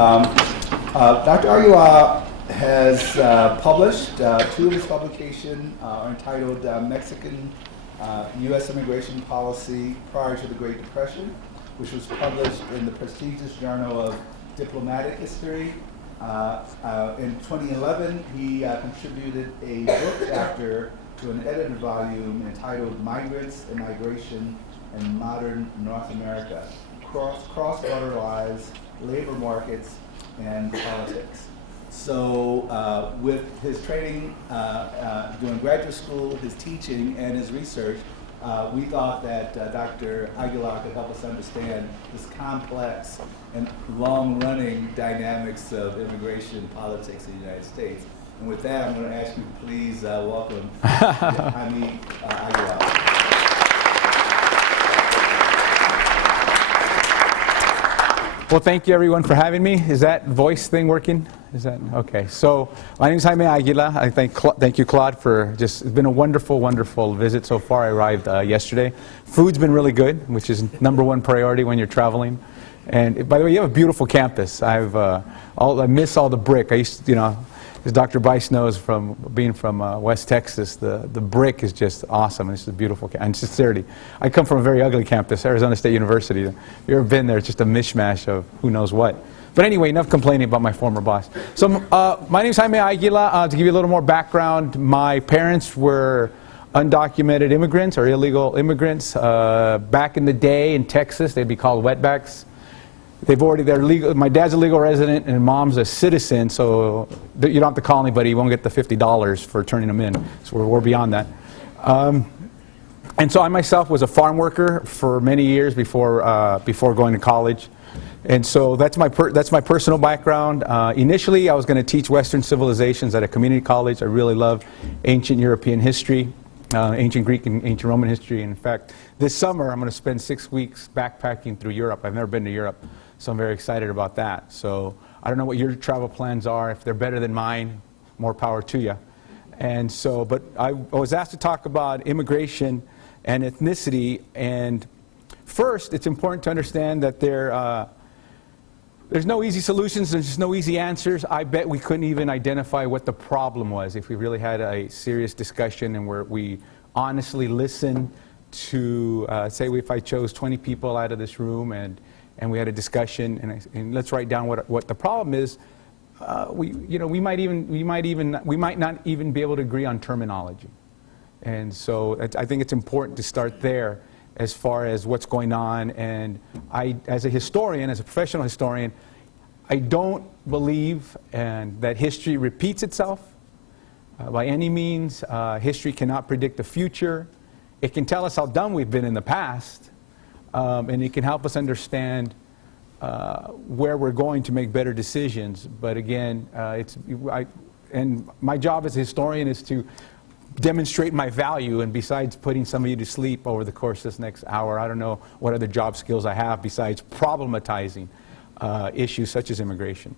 Dr. Aguila has published, two of his publications are entitled Mexican U.S. Immigration Policy Prior to the Great Depression, which was published in the prestigious Journal of Diplomatic History. In 2011, he contributed a book chapter to an edited volume entitled Migrants, Immigration, and Modern North America, Cross-Border Lives, Labor Markets, and Politics. So with his training during graduate school, his teaching, and his research, we thought that Dr. Aguila could help us understand this complex and long-running dynamics of immigration politics in the United States. And with that, I'm going to ask you to please welcome Jaime Aguila. Well, thank you everyone for having me. Is that voice thing working? Is that okay? So my name is Jaime Aguila. I thank you, Claude, for it's been a wonderful, wonderful visit so far. I arrived yesterday. Food's been really good, which is #1 priority when you're traveling. And by the way, you have a beautiful campus. I miss all the brick. I used to, as Dr. Bice knows from being from West Texas, the brick is just awesome. It's just beautiful. And sincerity, I come from a very ugly campus, Arizona State University. If you've ever been there, it's just a mishmash of who knows what. But anyway, enough complaining about my former boss. So my name is Jaime Aguila. To give you a little more background, my parents were undocumented immigrants or illegal immigrants. Back in the day in Texas, they'd be called wetbacks. They're legal. My dad's a legal resident and mom's a citizen, so you don't have to call anybody. You won't get the $50 for turning them in. So we're beyond that. And so I myself was a farm worker for many years before going to college. And so that's my personal background. Initially, I was going to teach Western civilizations at a community college. I really love ancient European history, ancient Greek and ancient Roman history. And in fact, this summer I'm going to spend 6 weeks backpacking through Europe. I've never been to Europe, so I'm very excited about that. So I don't know what your travel plans are. If they're better than mine, more power to you. And so, but I was asked to talk about immigration and ethnicity. And first, it's important to understand that there's no easy solutions, there's just no easy answers. I bet we couldn't even identify what the problem was if we really had a serious discussion and where we honestly listened to, say if I chose 20 people out of this room and we had a discussion and let's write down what the problem is, we might not even be able to agree on terminology. And so I think it's important to start there as far as what's going on. And I, as a historian, as a professional historian, I don't believe that history repeats itself by any means. History cannot predict the future. It can tell us how dumb we've been in the past, and it can help us understand where we're going to make better decisions. But again, and my job as a historian is to demonstrate my value, and besides putting some of you to sleep over the course of this next hour, I don't know what other job skills I have besides problematizing issues such as immigration.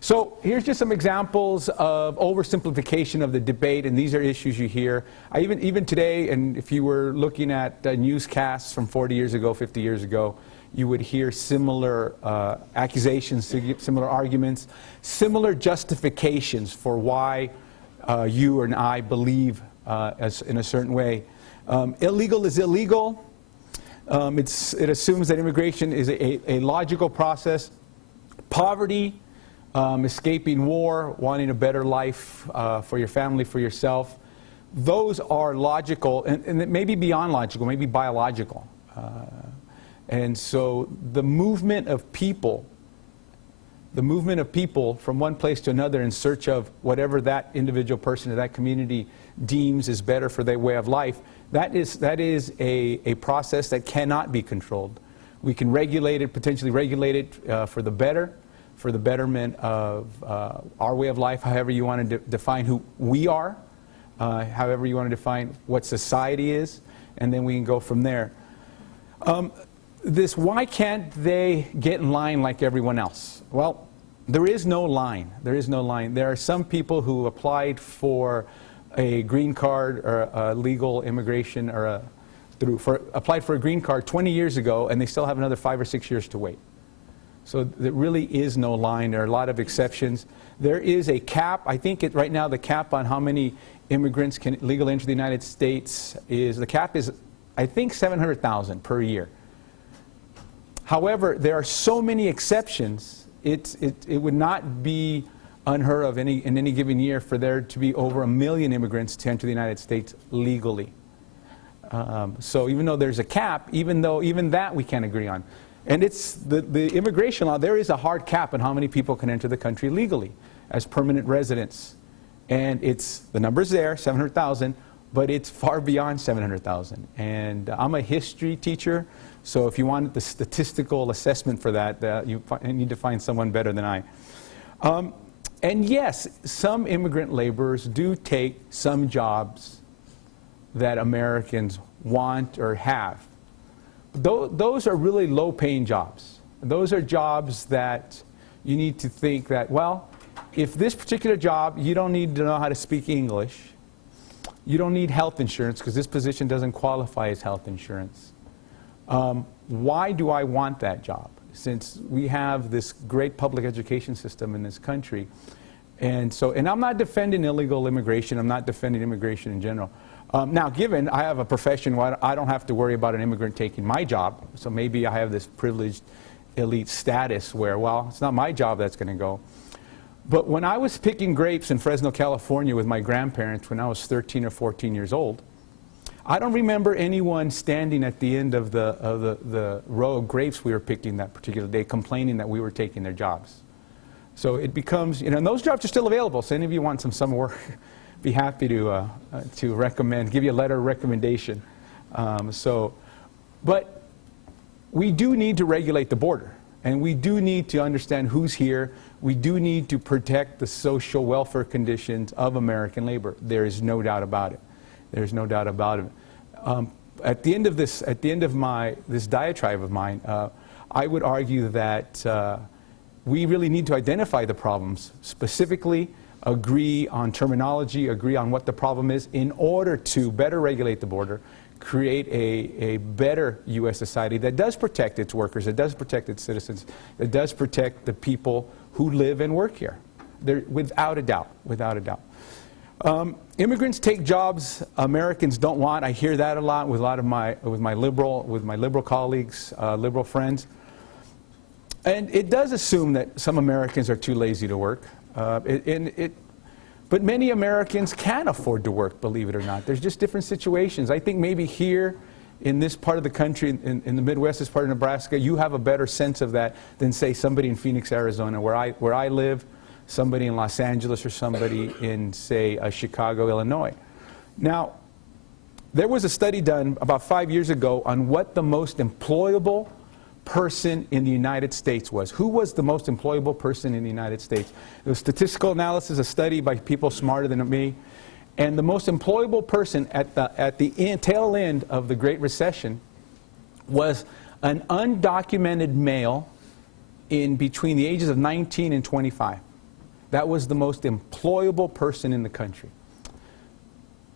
So here's just some examples of oversimplification of the debate, and these are issues you hear. Even today, and if you were looking at newscasts from 40 years ago, 50 years ago, you would hear similar accusations, similar arguments, similar justifications for why you and I believe in a certain way. Illegal is illegal. It assumes that immigration is a logical process. Poverty, escaping war, wanting a better life for your family, for yourself, those are logical, and it may be beyond logical, maybe biological. And so the movement of people from one place to another in search of whatever that individual person or that community deems is better for their way of life, that is a process that cannot be controlled. We can regulate it, potentially regulate it for the betterment of our way of life, however you want to define who we are, however you want to define what society is, and then we can go from there. Why can't they get in line like everyone else? Well, there is no line. There is no line. There are some people who applied for a green card or a legal immigration or applied for a green card 20 years ago, and they still have another 5 or 6 years to wait. So there really is no line. There are a lot of exceptions. There is a cap. I think right now the cap on how many immigrants can legally enter the United States the cap is, I think, 700,000 per year. However, there are so many exceptions, it would not be unheard of in any given year for there to be over 1 million immigrants to enter the United States legally. So even though there's a cap, even that we can't agree on. And it's the immigration law, there is a hard cap on how many people can enter the country legally as permanent residents. And the number's there, 700,000, but it's far beyond 700,000. And I'm a history teacher, so if you want the statistical assessment for that, you need to find someone better than I. And yes, some immigrant laborers do take some jobs that Americans want or have. Those are really low-paying jobs. Those are jobs that you need to think that, well, if this particular job, you don't need to know how to speak English, you don't need health insurance because this position doesn't qualify as health insurance. Why do I want that job? Since we have this great public education system in this country. And I'm not defending illegal immigration, I'm not defending immigration in general. Now, given I have a profession where I don't have to worry about an immigrant taking my job, so maybe I have this privileged elite status where, well, it's not my job that's going to go. But when I was picking grapes in Fresno, California with my grandparents when I was 13 or 14 years old, I don't remember anyone standing at the end of the row of grapes we were picking that particular day complaining that we were taking their jobs. So it becomes, and those jobs are still available, so any of you want some summer work, be happy to recommend, give you a letter of recommendation. But we do need to regulate the border, and we do need to understand who's here. We do need to protect the social welfare conditions of American labor. There is no doubt about it. There's no doubt about it. At the end of this diatribe of mine, I would argue that we really need to identify the problems, specifically agree on terminology, agree on what the problem is in order to better regulate the border, create a better U.S. society that does protect its workers, that does protect its citizens, that does protect the people who live and work here. Without a doubt, without a doubt. Immigrants take jobs Americans don't want. I hear that a lot with my liberal colleagues, liberal friends. And it does assume that some Americans are too lazy to work. But many Americans can afford to work, believe it or not. There's just different situations. I think maybe here in this part of the country, in the Midwest, this part of Nebraska, you have a better sense of that than, say, somebody in Phoenix, Arizona, where I live, somebody in Los Angeles, or somebody in, say, Chicago, Illinois. Now, there was a study done about 5 years ago on what the most employable person in the United States was. Who was the most employable person in the United States? It was statistical analysis, a study by people smarter than me. And the most employable person at the tail end of the Great Recession was an undocumented male in between the ages of 19 and 25. That was the most employable person in the country.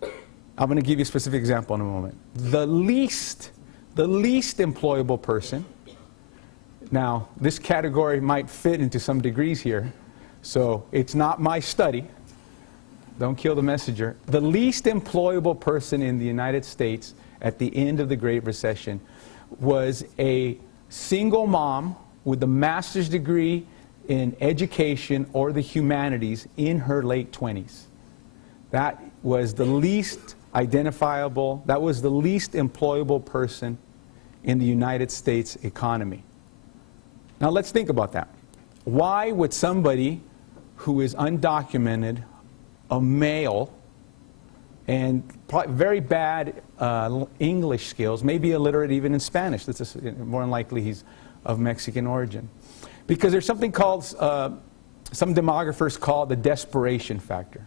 I'm going to give you a specific example in a moment. The least employable person. Now, this category might fit into some degrees here, so it's not my study. Don't kill the messenger. The least employable person in the United States at the end of the Great Recession was a single mom with a master's degree in education or the humanities in her late 20s. That was the least identifiable, that was the least employable person in the United States economy. Now let's think about that. Why would somebody who is undocumented, a male, and very bad English skills, maybe illiterate even in Spanish, more than likely he's of Mexican origin. Because there's something called, some demographers call the desperation factor.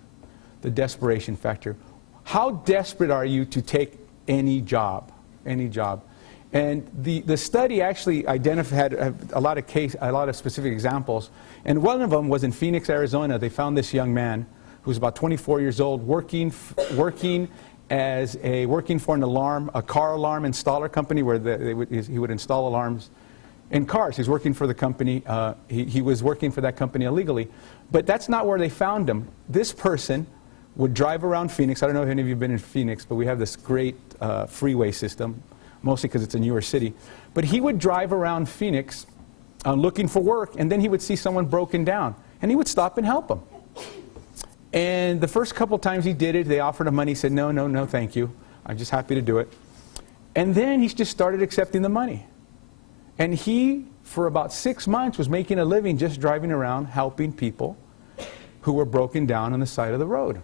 The desperation factor. How desperate are you to take any job? Any job. And the study actually had a lot of specific examples. And one of them was in Phoenix, Arizona. They found this young man who was about 24 years old, working for an alarm, a car alarm installer company where he would install alarms in cars. He's working for the company. He was working for that company illegally. But that's not where they found him. This person would drive around Phoenix. I don't know if any of you have been in Phoenix, but we have this great freeway system, mostly because it's a newer city. But he would drive around Phoenix looking for work, and then he would see someone broken down, and he would stop and help them. And the first couple times he did it, they offered him money. He said, no, no, no, thank you. I'm just happy to do it. And then he just started accepting the money. And he, for about 6 months, was making a living just driving around helping people who were broken down on the side of the road.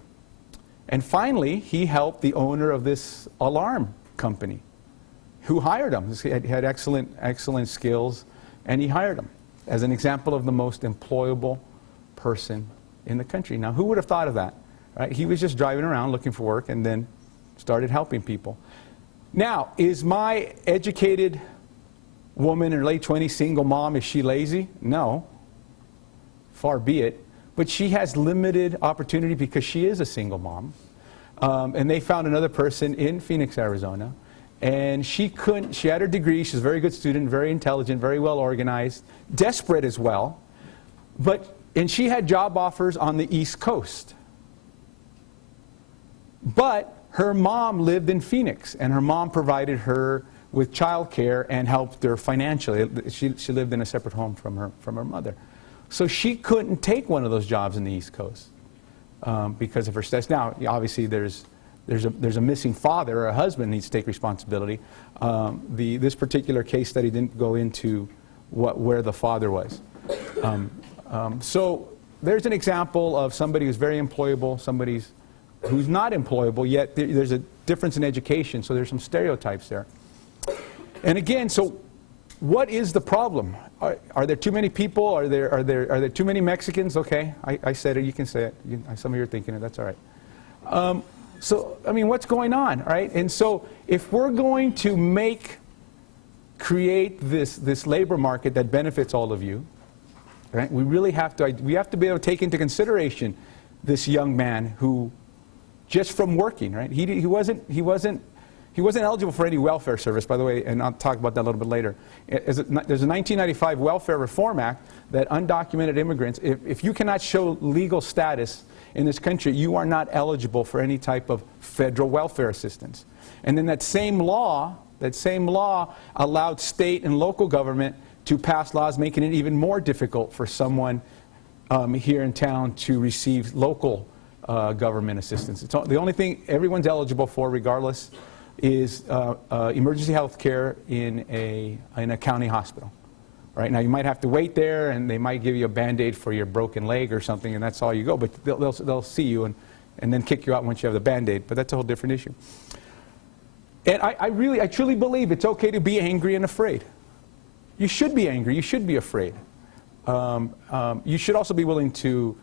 And finally, he helped the owner of this alarm company, who hired him. He had excellent skills, and he hired him as an example of the most employable person in the country. Now, who would have thought of that? Right? He was just driving around looking for work and then started helping people. Now, is my educated woman in her late 20s, single mom, is she lazy? No. Far be it. But she has limited opportunity because she is a single mom. And they found another person in Phoenix, Arizona. And she had her degree. She's a very good student, very intelligent, very well organized, desperate as well. And she had job offers on the East Coast. But her mom lived in Phoenix, and her mom provided her with child care and helped her financially. She lived in a separate home from her mother. So she couldn't take one of those jobs in the East Coast because of her status. Now, obviously, there's a missing father or a husband needs to take responsibility. This particular case study didn't go into where the father was. So there's an example of somebody who's very employable, somebody who's not employable, yet there's a difference in education, so there's some stereotypes there. And again, so what is the problem? Are there too many people? Are there too many Mexicans? Okay, I said it, you can say it. Some of you are thinking it, that's all right. So, I mean, what's going on, right? And so if we're going to create this labor market that benefits all of you, right, we really have to be able to take into consideration this young man who, just from working, right? He wasn't eligible for any welfare service, by the way, and I'll talk about that a little bit later. There's a 1995 Welfare Reform Act that undocumented immigrants, if you cannot show legal status in this country, you are not eligible for any type of federal welfare assistance. And then that same law allowed state and local government to pass laws making it even more difficult for someone here in town to receive local government assistance. The only thing everyone's eligible for, regardless, is emergency health care in a county hospital. Right now, you might have to wait there, and they might give you a Band-Aid for your broken leg or something, and that's all you go. But they'll see you and then kick you out once you have the Band-Aid. But that's a whole different issue. And I truly believe it's okay to be angry and afraid. You should be angry. You should be afraid. You should also be willing to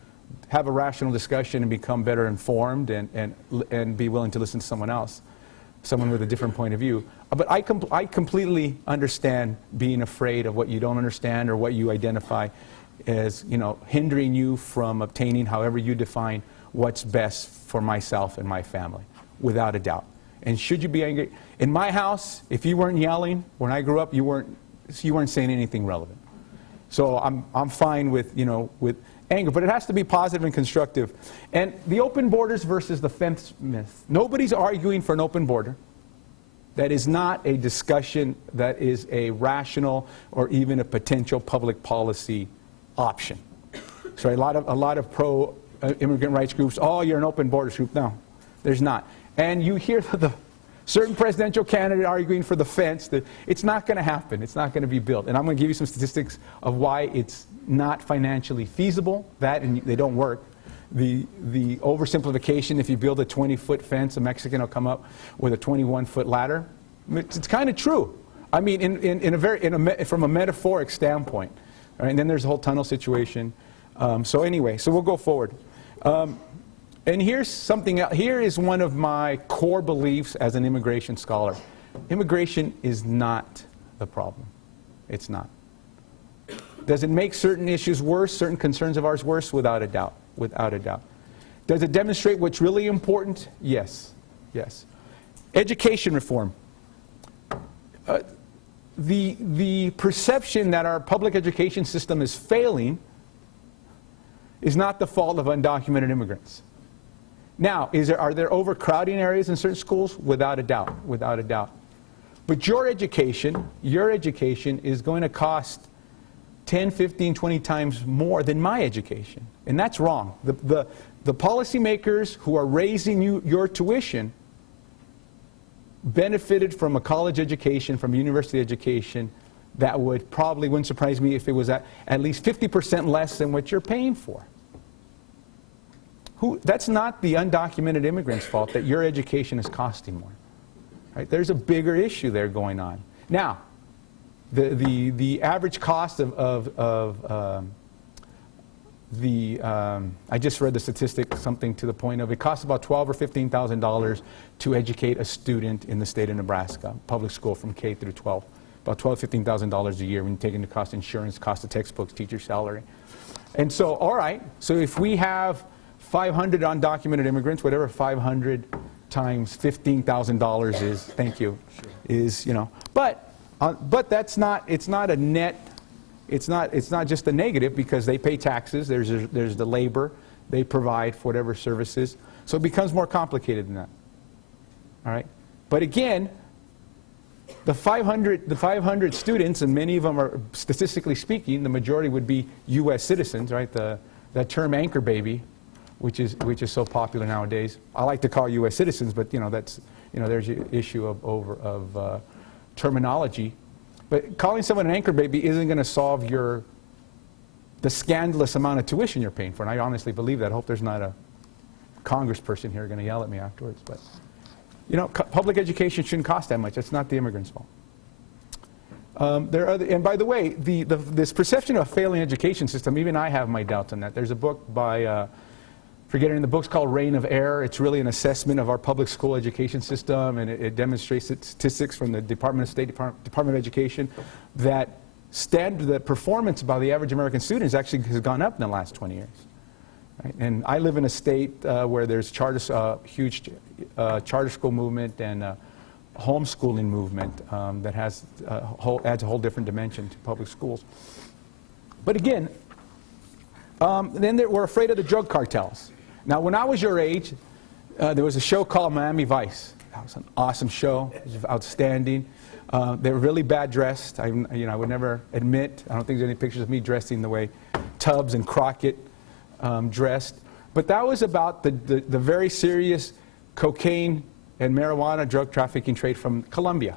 have a rational discussion and become better informed and be willing to listen to someone else, someone with a different point of view. But I completely understand being afraid of what you don't understand or what you identify as, hindering you from obtaining, however you define, what's best for myself and my family, without a doubt. And should you be angry? In my house, if you weren't yelling, when I grew up, you weren't saying anything relevant. So I'm fine with anger, but it has to be positive and constructive. And the open borders versus the fence myth. Nobody's arguing for an open border. That is not a discussion that is a rational or even a potential public policy option. So a lot of pro-immigrant rights groups, oh, you're an open borders group. No, there's not. And you hear the certain presidential candidate arguing for the fence, that it's not going to happen. It's not going to be built. And I'm going to give you some statistics of why it's not financially feasible, and they don't work. The oversimplification, if you build a 20-foot fence, a Mexican will come up with a 21-foot ladder. It's kind of true. I mean, from a metaphoric standpoint. Right? And then there's the whole tunnel situation. So anyway, so we'll go forward. And here's something else. Here is one of my core beliefs as an immigration scholar. Immigration is not the problem. It's not. Does it make certain issues worse, certain concerns of ours worse? Without a doubt. Without a doubt. Does it demonstrate what's really important? Yes. Yes. Education reform. the perception that our public education system is failing is not the fault of undocumented immigrants. Now, are there overcrowding areas in certain schools? Without a doubt, without a doubt. But your education is going to cost 10, 15, 20 times more than my education. And that's wrong. The policymakers who are raising your tuition benefited from a college education, from a university education, that wouldn't surprise me if it was at least 50% less than what you're paying for. That's not the undocumented immigrant's fault that your education is costing more. Right? There's a bigger issue there going on. Now, the average cost I just read the statistic, something to the point of it costs about $12,000 or $15,000 to educate a student in the state of Nebraska, public school from K through 12. About $12,000, $15,000 a year when you take into cost insurance, cost of textbooks, teacher salary. And so, all right, so if we have 500 undocumented immigrants, whatever 500 times $15,000 is, thank you, is, but that's not, it's not a net. It's not just a negative because they pay taxes, there's the labor, they provide for whatever services. So it becomes more complicated than that. All right? But again, the 500 students, and many of them are, statistically speaking, the majority would be U.S. citizens, right? That term anchor baby, which is so popular nowadays. I like to call U.S. citizens, but that's, there's an issue of terminology. But calling someone an anchor baby isn't going to solve the scandalous amount of tuition you're paying for. And I honestly believe that. I hope there's not a congressperson here going to yell at me afterwards. But, public education shouldn't cost that much. That's not the immigrant's fault. And by the way, this perception of a failing education system, even I have my doubts on that. There's a book by, the book's called Reign of Error. It's really an assessment of our public school education system, and it demonstrates statistics from the Department of Education that the performance by the average American student actually has gone up in the last 20 years. Right? And I live in a state where there's huge charter school movement and homeschooling movement that adds a whole different dimension to public schools. But again, then we're afraid of the drug cartels. Now, when I was your age, there was a show called Miami Vice. That was an awesome show. It was outstanding. They were really bad dressed. I would never admit. I don't think there's any pictures of me dressing the way Tubbs and Crockett dressed. But that was about the very serious cocaine and marijuana drug trafficking trade from Colombia.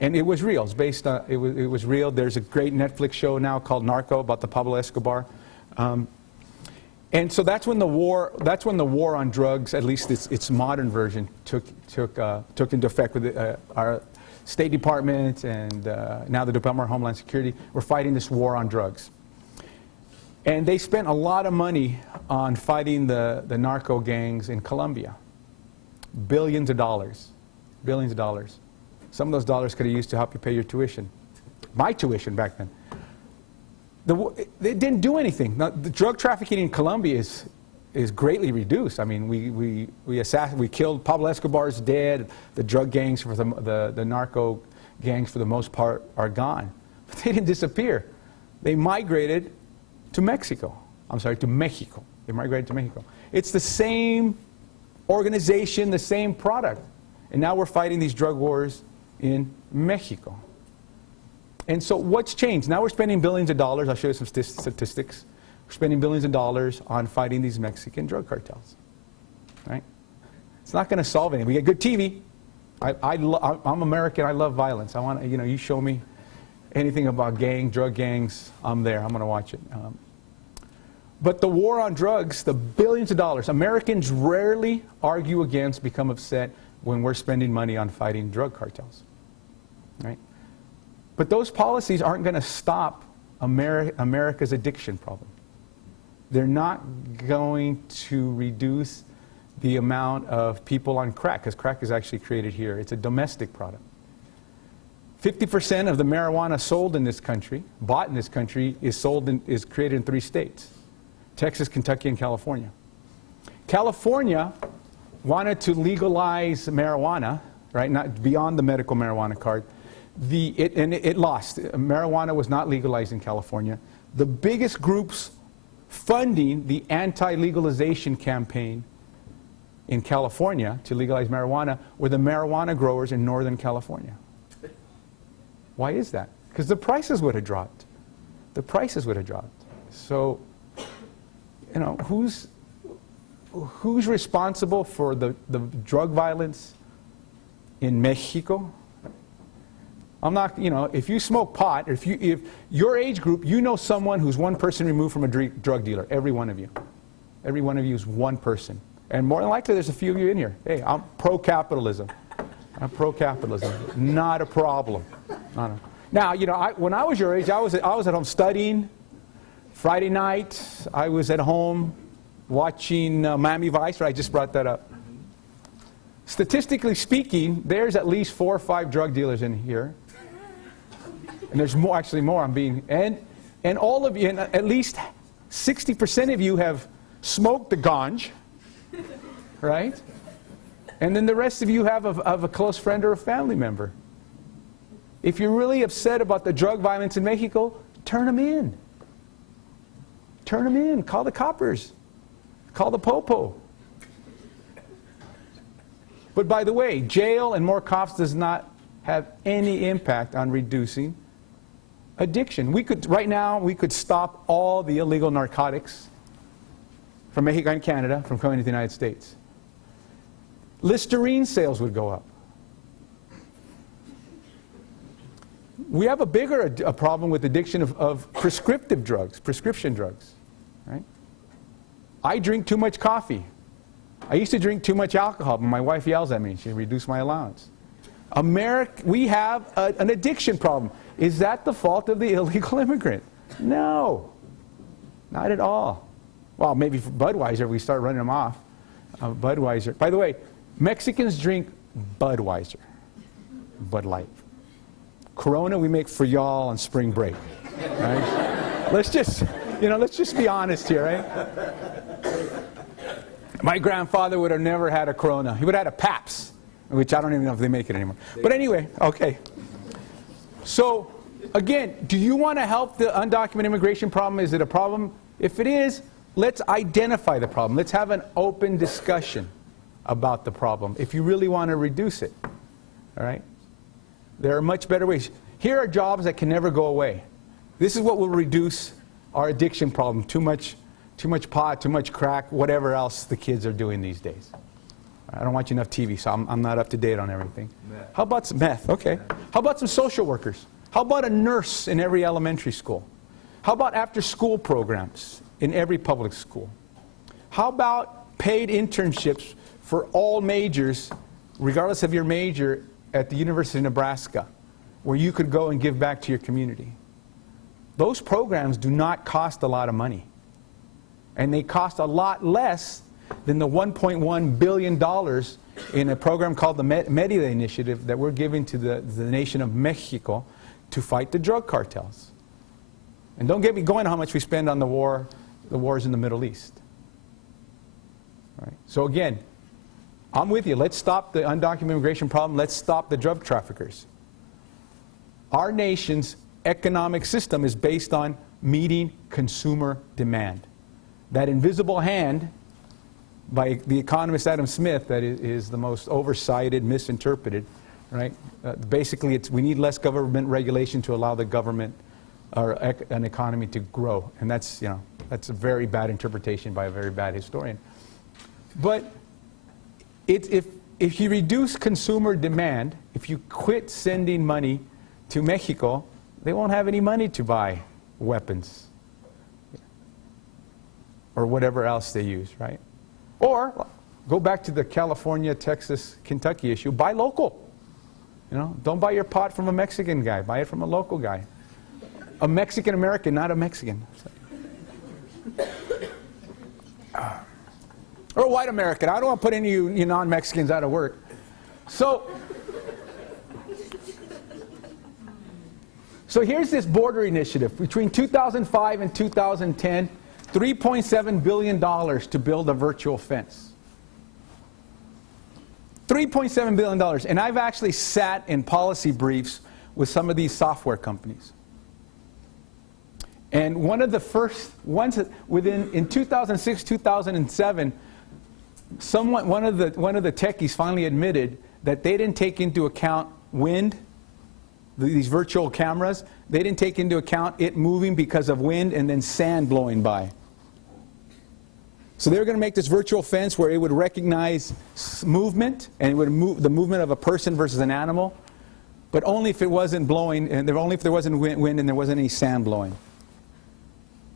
And it was real. It's based on, it was real. There's a great Netflix show now called Narco about the Pablo Escobar. And so that's when the war on drugs, at least its modern version, took into effect with our State Department and now the Department of Homeland Security. We're fighting this war on drugs. And they spent a lot of money on fighting the narco gangs in Colombia. Billions of dollars. Billions of dollars. Some of those dollars could have used to help you pay your tuition. My tuition back then. They didn't do anything. Now, the drug trafficking in Colombia is greatly reduced. I mean, we killed Pablo Escobar's dead. The drug gangs, for the narco gangs, for the most part, are gone. But they didn't disappear. They migrated to Mexico. I'm sorry, to Mexico. They migrated to Mexico. It's the same organization, the same product. And now we're fighting these drug wars in Mexico. And so what's changed? Now we're spending billions of dollars. I'll show you some statistics. We're spending billions of dollars on fighting these Mexican drug cartels. Right? It's not going to solve anything. We get good TV. I'm American. I love violence. I want, you show me anything about drug gangs, I'm there. I'm going to watch it. But the war on drugs, the billions of dollars, Americans rarely argue against, become upset when we're spending money on fighting drug cartels. Right? But those policies aren't going to stop America's addiction problem. They're not going to reduce the amount of people on crack, because crack is actually created here. It's a domestic product. 50% of the marijuana sold in this country, bought in this country, is created in 3 states: Texas, Kentucky, and California. California wanted to legalize marijuana, right? Not beyond the medical marijuana card. It lost. Marijuana was not legalized in California. The biggest groups funding the anti-legalization campaign in California to legalize marijuana were the marijuana growers in Northern California. Why is that? Because the prices would have dropped. The prices would have dropped. So, you know, who's responsible for the drug violence in Mexico? I'm not, you know, if you smoke pot, if your age group, you know someone who's one person removed from a drug dealer, every one of you. Every one of you is one person. And more than likely, there's a few of you in here. Hey, I'm pro-capitalism. I'm pro-capitalism. Not a problem. Now, you know, when I was your age, I was at home studying. Friday night, I was at home watching Miami Vice, right? I just brought that up. Statistically speaking, there's at least 4 or 5 drug dealers in here. And there's more, actually more. And all of you, and at least 60% of you have smoked the ganj, right? And then the rest of you have a close friend or a family member. If you're really upset about the drug violence in Mexico, turn them in. Turn them in. Call the coppers. Call the popo. But by the way, jail and more cops does not have any impact on reducing addiction. Right now, we could stop all the illegal narcotics from Mexico and Canada from coming to the United States. Listerine sales would go up. We have a bigger problem with addiction of prescription drugs, right? I drink too much coffee. I used to drink too much alcohol, but my wife yells at me. She reduced my allowance. We have an addiction problem. Is that the fault of the illegal immigrant? No, not at all. Well, maybe for Budweiser, we start running them off. Budweiser. By the way, Mexicans drink Budweiser, Bud Light. Corona we make for y'all on spring break, right? Let's just be honest here, right? My grandfather would have never had a Corona. He would have had a Pabst, which I don't even know if they make it anymore. But anyway, okay. So, again, do you want to help the undocumented immigration problem? Is it a problem? If it is, let's identify the problem. Let's have an open discussion about the problem if you really want to reduce it, all right? There are much better ways. Here are jobs that can never go away. This is what will reduce our addiction problem. Too much pot, too much crack, whatever else the kids are doing these days. I don't watch enough TV, so I'm not up to date on everything. Meth. How about some meth? Okay. How about some social workers? How about a nurse in every elementary school? How about after-school programs in every public school? How about paid internships for all majors, regardless of your major, at the University of Nebraska, where you could go and give back to your community? Those programs do not cost a lot of money. And they cost a lot less than the $1.1 billion in a program called the Merida Initiative that we're giving to the nation of Mexico to fight the drug cartels. And don't get me going on how much we spend on the wars in the Middle East. All right. So again, I'm with you. Let's stop the undocumented immigration problem. Let's stop the drug traffickers. Our nation's economic system is based on meeting consumer demand. That invisible hand by the economist Adam Smith that is the most oversighted, misinterpreted, right? Basically, we need less government regulation to allow the government or an economy to grow. And that's a very bad interpretation by a very bad historian. But if you reduce consumer demand, if you quit sending money to Mexico, they won't have any money to buy weapons or whatever else they use, right? Or go back to the California, Texas, Kentucky issue. Buy local. Don't buy your pot from a Mexican guy. Buy it from a local guy. A Mexican American, not a Mexican. Or a white American. I don't want to put any of you non-Mexicans out of work. So here's this border initiative. Between 2005 and 2010, $3.7 billion to build a virtual fence. $3.7 billion. And I've actually sat in policy briefs with some of these software companies. And one of the first ones in 2006, 2007, one of the techies finally admitted that they didn't take into account wind, these virtual cameras. They didn't take into account it moving because of wind and then sand blowing by. So they were going to make this virtual fence where it would recognize movement, and it would move the movement of a person versus an animal, but only if it wasn't blowing, and only if there wasn't wind and there wasn't any sand blowing.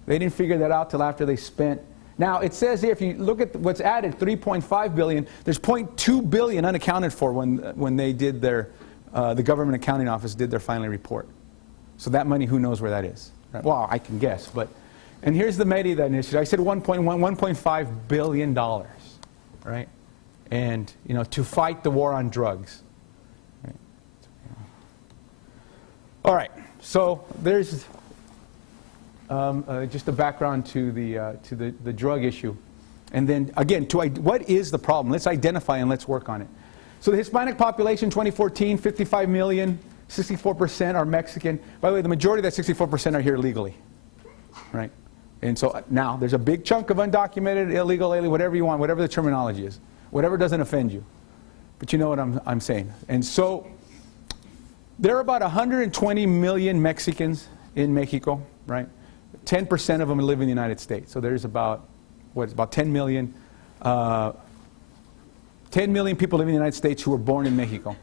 They didn't figure that out till after they spent. Now it says here, if you look at what's added, 3.5 billion. There's 0.2 billion unaccounted for when they did their the government accounting office did their final report. So that money, who knows where that is? Right? Well, I can guess, but. And here's the MEDI initiative. I said 1.5 billion dollars, right? And to fight the war on drugs. Right? All right. So there's just a background to the drug issue, and then again, what is the problem? Let's identify and let's work on it. So the Hispanic population, 2014, 55 million, 64% are Mexican. By the way, the majority of that 64% are here legally, right? And so now there's a big chunk of undocumented, illegal, alien, whatever you want, whatever the terminology is, whatever doesn't offend you. But you know what I'm saying. And so there are about 120 million Mexicans in Mexico, right? 10% of them live in the United States. So there's about 10 million. 10 million people live in the United States who were born in Mexico.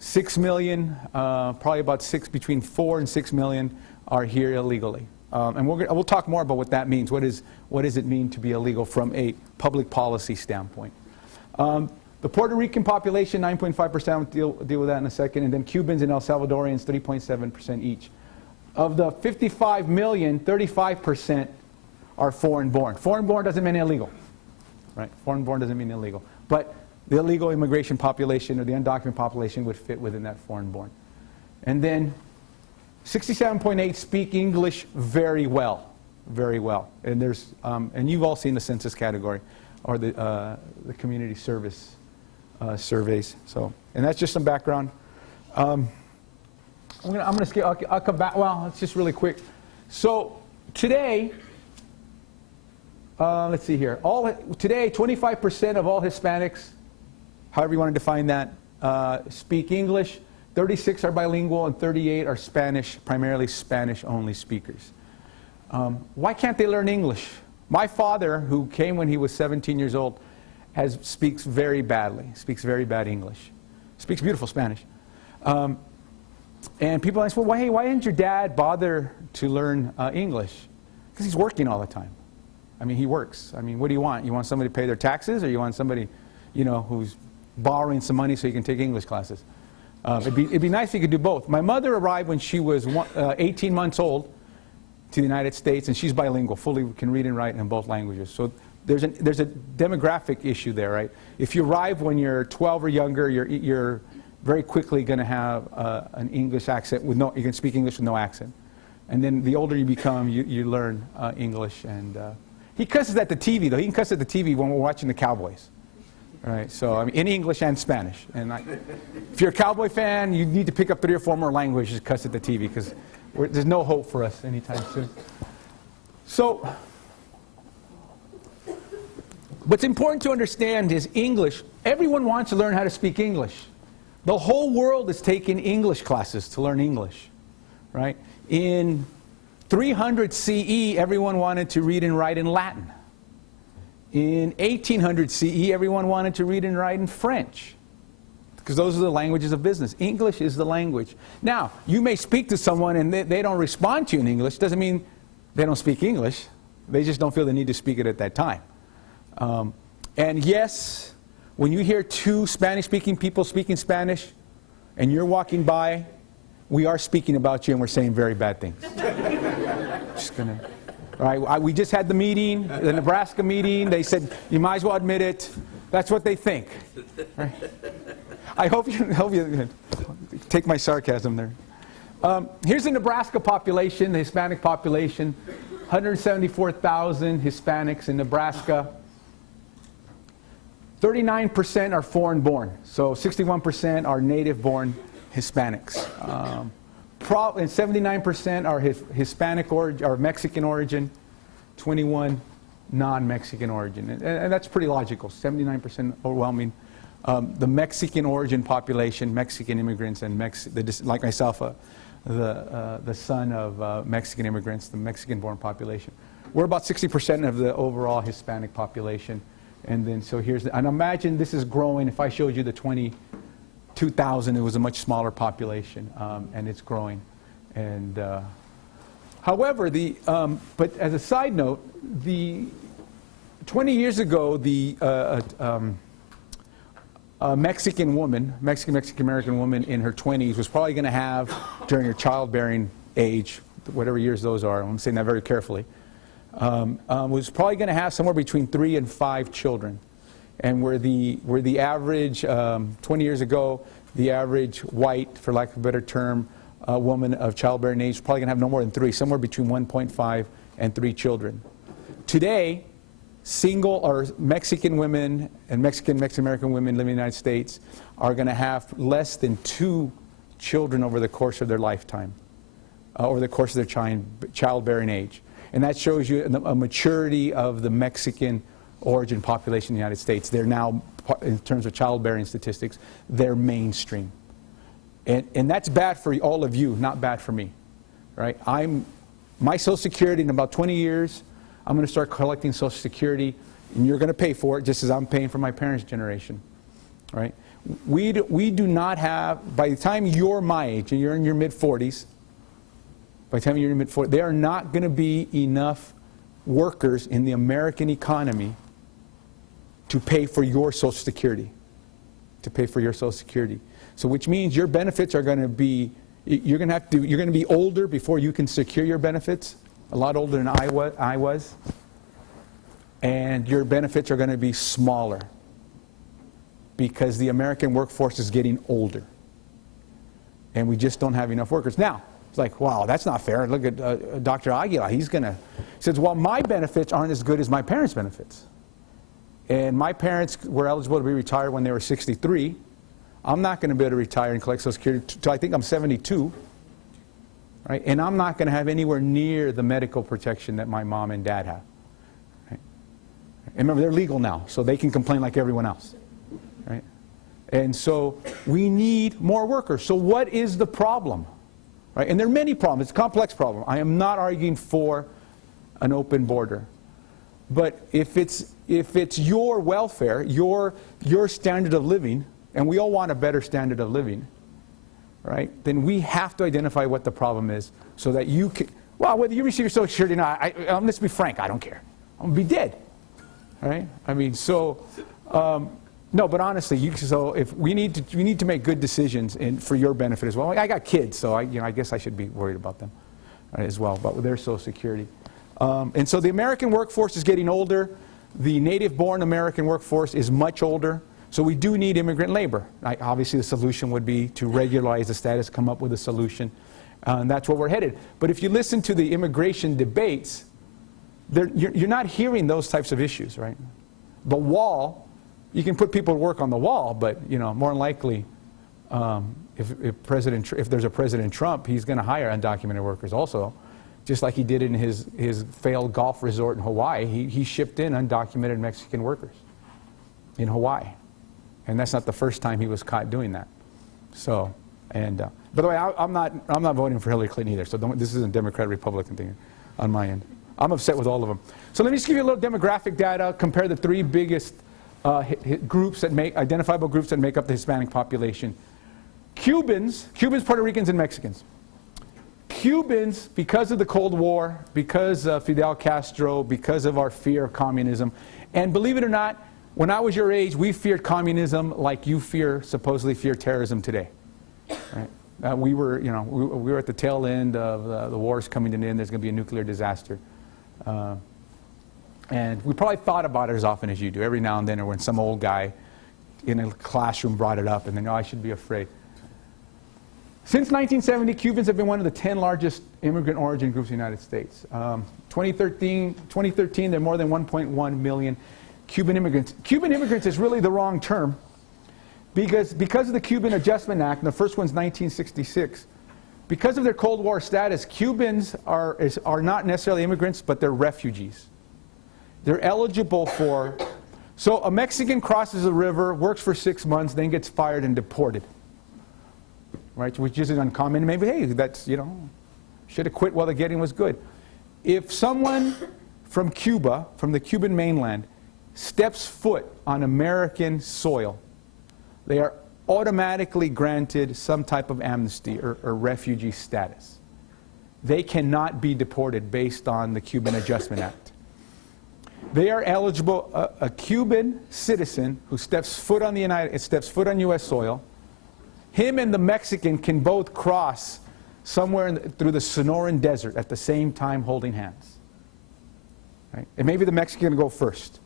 6 million, probably about between 4 and 6 million are here illegally. And we'll talk more about what that means. What does it mean to be illegal from a public policy standpoint? The Puerto Rican population, 9.5%, we'll deal with that in a second. And then Cubans and El Salvadorians, 3.7% each. Of the 55 million, 35% are foreign-born. Foreign-born doesn't mean illegal, right? Foreign-born doesn't mean illegal. But the illegal immigration population or the undocumented population would fit within that foreign-born. And then 67.8 speak English very well, very well. And there's and you've all seen the census category or the community service surveys. So, and that's just some background. I'm gonna skip. I'll come back. Well, it's just really quick. So today, let's see here. Today, 25% of all Hispanics, however you want to define that, speak English. 36 are bilingual, and 38 are Spanish, primarily Spanish-only speakers. Why can't they learn English? My father, who came when he was 17 years old, speaks very badly, speaks very bad English, speaks beautiful Spanish. And people ask, well, why didn't your dad bother to learn English? Because he's working all the time. I mean, he works. I mean, what do you want? You want somebody to pay their taxes, or you want somebody, who's borrowing some money so you can take English classes? It'd be nice if you could do both. My mother arrived when she was 18 months old to the United States, and she's bilingual, fully can read and write in both languages. So there's a demographic issue there, right? If you arrive when you're 12 or younger, you're very quickly going to have an English accent you can speak English with no accent. And then the older you become, you learn English. And he cusses at the TV, though. He can cuss at the TV when we're watching the Cowboys. Right, so I mean, in English and Spanish. And if you're a Cowboy fan, you need to pick up 3 or 4 more languages to cuss at the TV, because there's no hope for us anytime soon. So what's important to understand is English. Everyone wants to learn how to speak English. The whole world is taking English classes to learn English, right? In 300 CE, everyone wanted to read and write in Latin. In 1800 CE, everyone wanted to read and write in French, because those are the languages of business. English is the language. Now, you may speak to someone and they don't respond to you in English. Doesn't mean they don't speak English. They just don't feel the need to speak it at that time. And yes, when you hear 2 Spanish-speaking people speaking Spanish and you're walking by, we are speaking about you and we're saying very bad things. Just gonna... All right, we just had the meeting, the Nebraska meeting. They said, you might as well admit it. That's what they think. Right? I hope you take my sarcasm there. Here's the Nebraska population, the Hispanic population. 174,000 Hispanics in Nebraska. 39% are foreign-born. So 61% are native-born Hispanics. And 79% are Hispanic origin, or Mexican origin, 21 non-Mexican origin. And that's pretty logical, 79% overwhelming. The Mexican origin population, Mexican immigrants, and like myself, the son of Mexican immigrants, the Mexican-born population. We're about 60% of the overall Hispanic population. And then, so and imagine this is growing. If I showed you the 2000, it was a much smaller population, and it's growing. And however, but as a side note, 20 years ago, the Mexican Mexican-American woman in her 20s was probably going to have, during her childbearing age, whatever years those are, I'm saying that very carefully, was probably going to have somewhere between 3 and 5 children. And where the average, 20 years ago, the average white, for lack of a better term, woman of childbearing age is probably going to have no more than 3, somewhere between 1.5 and 3 children. Today, single or Mexican women and Mexican-American women living in the United States are going to have less than 2 children over the course of their lifetime, over the course of their childbearing age. And that shows you a maturity of the Mexican origin population in the United States. They're now, in terms of childbearing statistics, they're mainstream. And that's bad for all of you, not bad for me, right? My Social Security, in about 20 years, I'm going to start collecting Social Security, and you're going to pay for it just as I'm paying for my parents' generation, right? We do not have, by the time you're my age, and you're in your mid-40s, by the time you're in your mid-40s, there are not going to be enough workers in the American economy to pay for your Social Security, So which means your benefits are going to be, you're going to be older before you can secure your benefits, a lot older than I was, and your benefits are going to be smaller because the American workforce is getting older, and we just don't have enough workers. Now, it's like, wow, that's not fair. Look at Dr. Aguila. He says, well, my benefits aren't as good as my parents' benefits. And my parents were eligible to be retired when they were 63. I'm not going to be able to retire and collect Social Security until I think I'm 72. Right? And I'm not going to have anywhere near the medical protection that my mom and dad have. Right? And remember, they're legal now, so they can complain like everyone else. Right? And so we need more workers. So what is the problem? Right? And there are many problems. It's a complex problem. I am not arguing for an open border. But if it's your welfare, your standard of living, and we all want a better standard of living, right, then we have to identify what the problem is so that you can, well, whether you receive your Social Security or not, let's be frank, I don't care. I'm going to be dead. Right? I mean, so, no, but honestly, so if we need to make good decisions for your benefit as well. I got kids, so I guess I should be worried about them, right, as well, but with their Social Security. And so the American workforce is getting older. The native-born American workforce is much older. So we do need immigrant labor. Obviously, the solution would be to regularize the status, come up with a solution. And that's where we're headed. But if you listen to the immigration debates, you're not hearing those types of issues, right? The wall, you can put people to work on the wall, but more than likely, if there's a President Trump, he's going to hire undocumented workers also. Just like he did in his failed golf resort in Hawaii, he shipped in undocumented Mexican workers in Hawaii. And that's not the first time he was caught doing that. So, and by the way, I'm not voting for Hillary Clinton either. So this isn't a Democrat-Republican thing on my end. I'm upset with all of them. So let me just give you a little demographic data. Compare the 3 biggest identifiable groups that make up the Hispanic population. Cubans, Puerto Ricans, and Mexicans. Cubans, because of the Cold War, because of Fidel Castro, because of our fear of communism, and believe it or not, when I was your age, we feared communism like you supposedly fear terrorism today. Right? We were at the tail end of the wars coming to an end. There's going to be a nuclear disaster. And we probably thought about it as often as you do. Every now and then, or when some old guy in a classroom brought it up, and then, I should be afraid. Since 1970, Cubans have been one of the 10 largest immigrant origin groups in the United States. 2013, there are more than 1.1 million Cuban immigrants. Cuban immigrants is really the wrong term. because of the Cuban Adjustment Act, and the first one's 1966, because of their Cold War status, Cubans are not necessarily immigrants, but they're refugees. They're eligible for, so a Mexican crosses the river, works for 6 months, then gets fired and deported. Right, which isn't uncommon. Maybe, hey, that's, you know, should have quit while the getting was good. If someone from Cuba, from the Cuban mainland, steps foot on American soil, they are automatically granted some type of amnesty or refugee status. They cannot be deported based on the Cuban Adjustment Act. They are eligible, a Cuban citizen who steps foot on U.S. soil, him and the Mexican can both cross somewhere through the Sonoran Desert at the same time holding hands. Right? And maybe the Mexican will go first.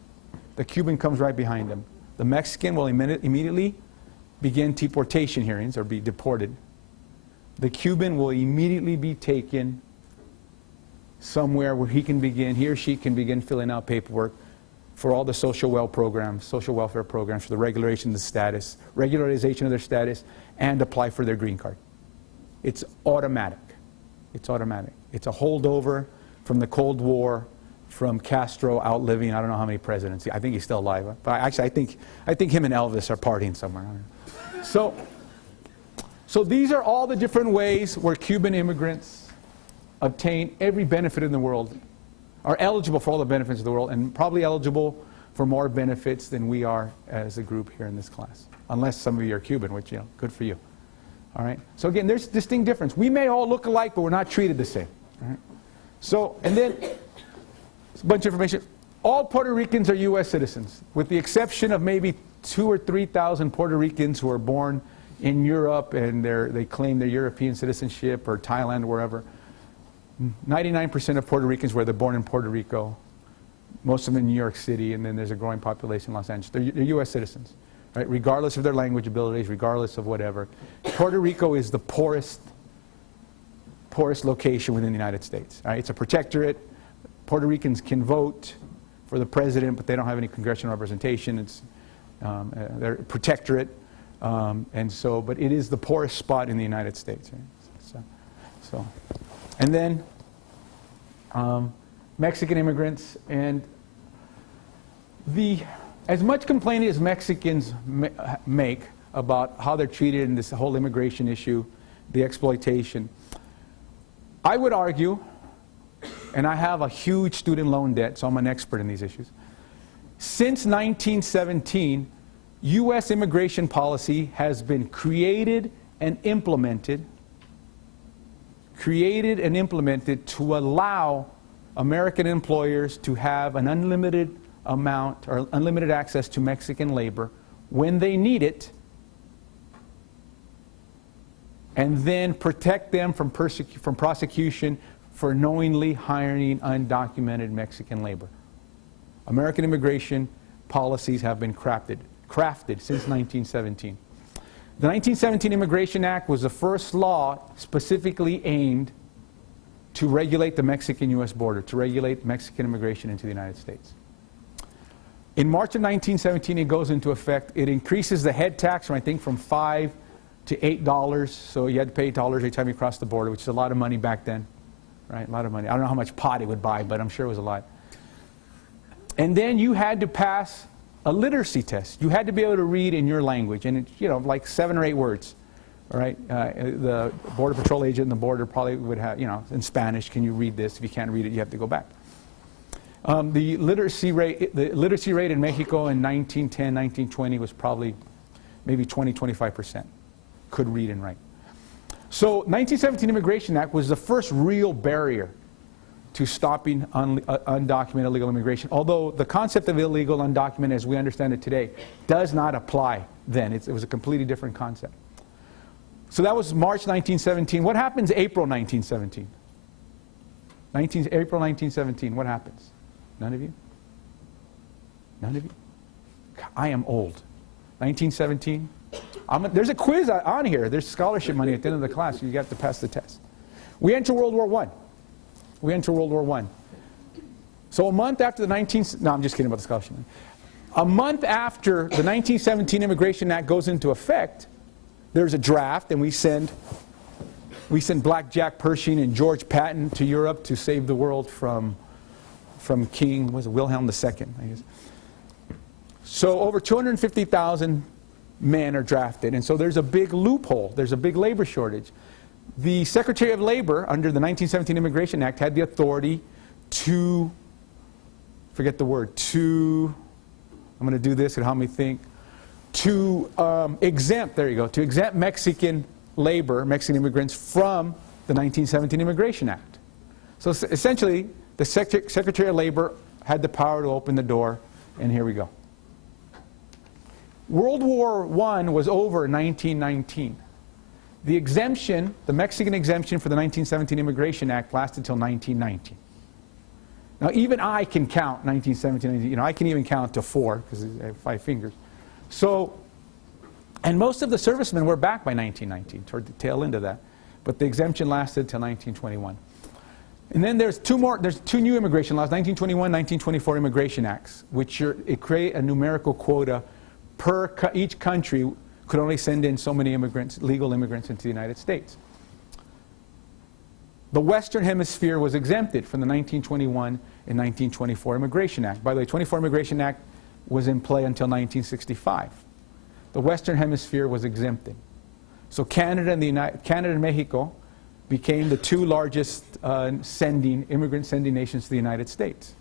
The Cuban comes right behind them. The Mexican will immediately begin deportation hearings or be deported. The Cuban will immediately be taken somewhere where he or she can begin filling out paperwork for all the social welfare programs for the regularization of their status, and apply for their green card. It's automatic. It's automatic. It's a holdover from the Cold War, from Castro outliving I don't know how many presidents. I think he's still alive. But actually, I think him and Elvis are partying somewhere. So these are all the different ways where Cuban immigrants obtain every benefit in the world, are eligible for all the benefits of the world, and probably eligible for more benefits than we are as a group here in this class. Unless some of you are Cuban, which, you know, good for you. All right? So again, there's distinct difference. We may all look alike, but we're not treated the same. All right? So, and then, a bunch of information. All Puerto Ricans are U.S. citizens, with the exception of maybe 2,000 or 3,000 Puerto Ricans who are born in Europe and they claim their European citizenship, or Thailand, or wherever. 99% of Puerto Ricans were born in Puerto Rico, most of them in New York City, and then there's a growing population in Los Angeles. They're U.S. citizens, right? Regardless of their language abilities, regardless of whatever. Puerto Rico is the poorest location within the United States. Right? It's a protectorate. Puerto Ricans can vote for the president, but they don't have any congressional representation. It's they're a protectorate, but it is the poorest spot in the United States. Right? And then Mexican immigrants, and as much complaining as Mexicans make about how they're treated in this whole immigration issue, the exploitation, I would argue, and I have a huge student loan debt, so I'm an expert in these issues. Since 1917, U.S. immigration policy has been created and implemented to allow American employers to have an unlimited amount or unlimited access to Mexican labor when they need it, and then protect them from prosecution for knowingly hiring undocumented Mexican labor. American immigration policies have been crafted since 1917. The 1917 Immigration Act was the first law specifically aimed to regulate the Mexican-U.S. border, to regulate Mexican immigration into the United States. In March of 1917, it goes into effect. It increases the head tax from, I think, from $5 to $8. So you had to pay $8 every time you crossed the border, which is a lot of money back then. Right? A lot of money. I don't know how much pot it would buy, but I'm sure it was a lot. And then you had to pass a literacy test. You had to be able to read in your language, and it's, you know, like 7 or 8 words. All right? The Border Patrol agent in the border probably would have, you know, in Spanish, can you read this? If you can't read it, you have to go back. The literacy rate in Mexico in 1910, 1920 was probably maybe 20-25% could read and write. So 1917 Immigration Act was the first real barrier to stopping undocumented illegal immigration, although the concept of illegal undocumented as we understand it today does not apply then. It was a completely different concept. So that was March 1917. What happens April 1917? April 1917, what happens? None of you? None of you? I am old. 1917? There's a quiz on here. There's scholarship money at the end of the class. You have to pass the test. We enter World War I. So a month after the no, I'm just kidding about the scholarship money. A month after the 1917 Immigration Act goes into effect, there's a draft, and we send Black Jack Pershing and George Patton to Europe to save the world from King, was it Wilhelm II, I guess. So over 250,000 men are drafted, and so there's a big loophole. There's a big labor shortage. The Secretary of Labor, under the 1917 Immigration Act, had the authority to, forget the word, to, I'm going to do this and help me think, to exempt, there you go, to exempt Mexican labor, Mexican immigrants from the 1917 Immigration Act. So essentially, the Secretary of Labor had the power to open the door, and here we go. World War I was over in 1919. The exemption, the Mexican exemption for the 1917 Immigration Act lasted until 1919. Now even I can count 1917, you know, I can even count to 4 because I have 5 fingers. So, and most of the servicemen were back by 1919, toward the tail end of that. But the exemption lasted until 1921. And then there's two new immigration laws, 1921, 1924 Immigration Acts, which create a numerical quota per each country could only send in so many immigrants, legal immigrants, into the United States. The Western Hemisphere was exempted from the 1921 and 1924 Immigration Act. By the way, 24 Immigration Act was in play until 1965. The Western Hemisphere was exempted. So Canada and Mexico became the 2 largest immigrant sending nations to the United States.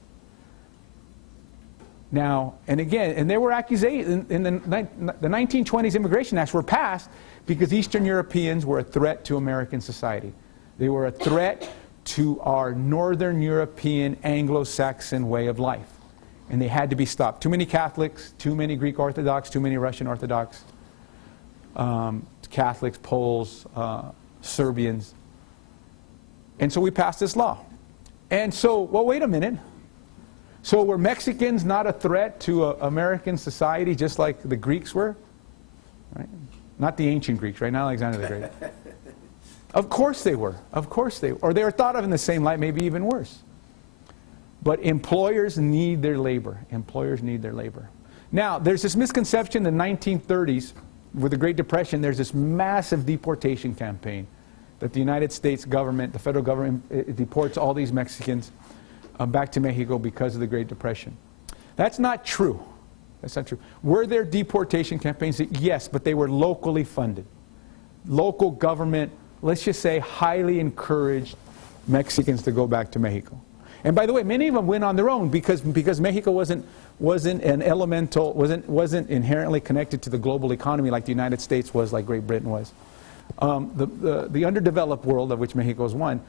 Now, and again, and there were accusations, in the 1920s Immigration Acts were passed because Eastern Europeans were a threat to American society. They were a threat to our Northern European Anglo-Saxon way of life. And they had to be stopped. Too many Catholics, too many Greek Orthodox, too many Russian Orthodox, Catholics, Poles, Serbians. And so we passed this law. And so, well, wait a minute. So were Mexicans not a threat to American society just like the Greeks were? Right? Not the ancient Greeks, right? Not Alexander the Great. Of course they were. Of course they were. Or they were thought of in the same light, maybe even worse. But employers need their labor. Employers need their labor. Now, there's this misconception in the 1930s, with the Great Depression, there's this massive deportation campaign that the United States government, the federal government, deports all these Mexicans back to Mexico because of the Great Depression. That's not true. That's not true. Were there deportation campaigns? Yes, but they were locally funded. Local government, let's just say, highly encouraged Mexicans to go back to Mexico. And by the way, many of them went on their own because Mexico wasn't inherently connected to the global economy like the United States was, like Great Britain was. The underdeveloped world, of which Mexico is one,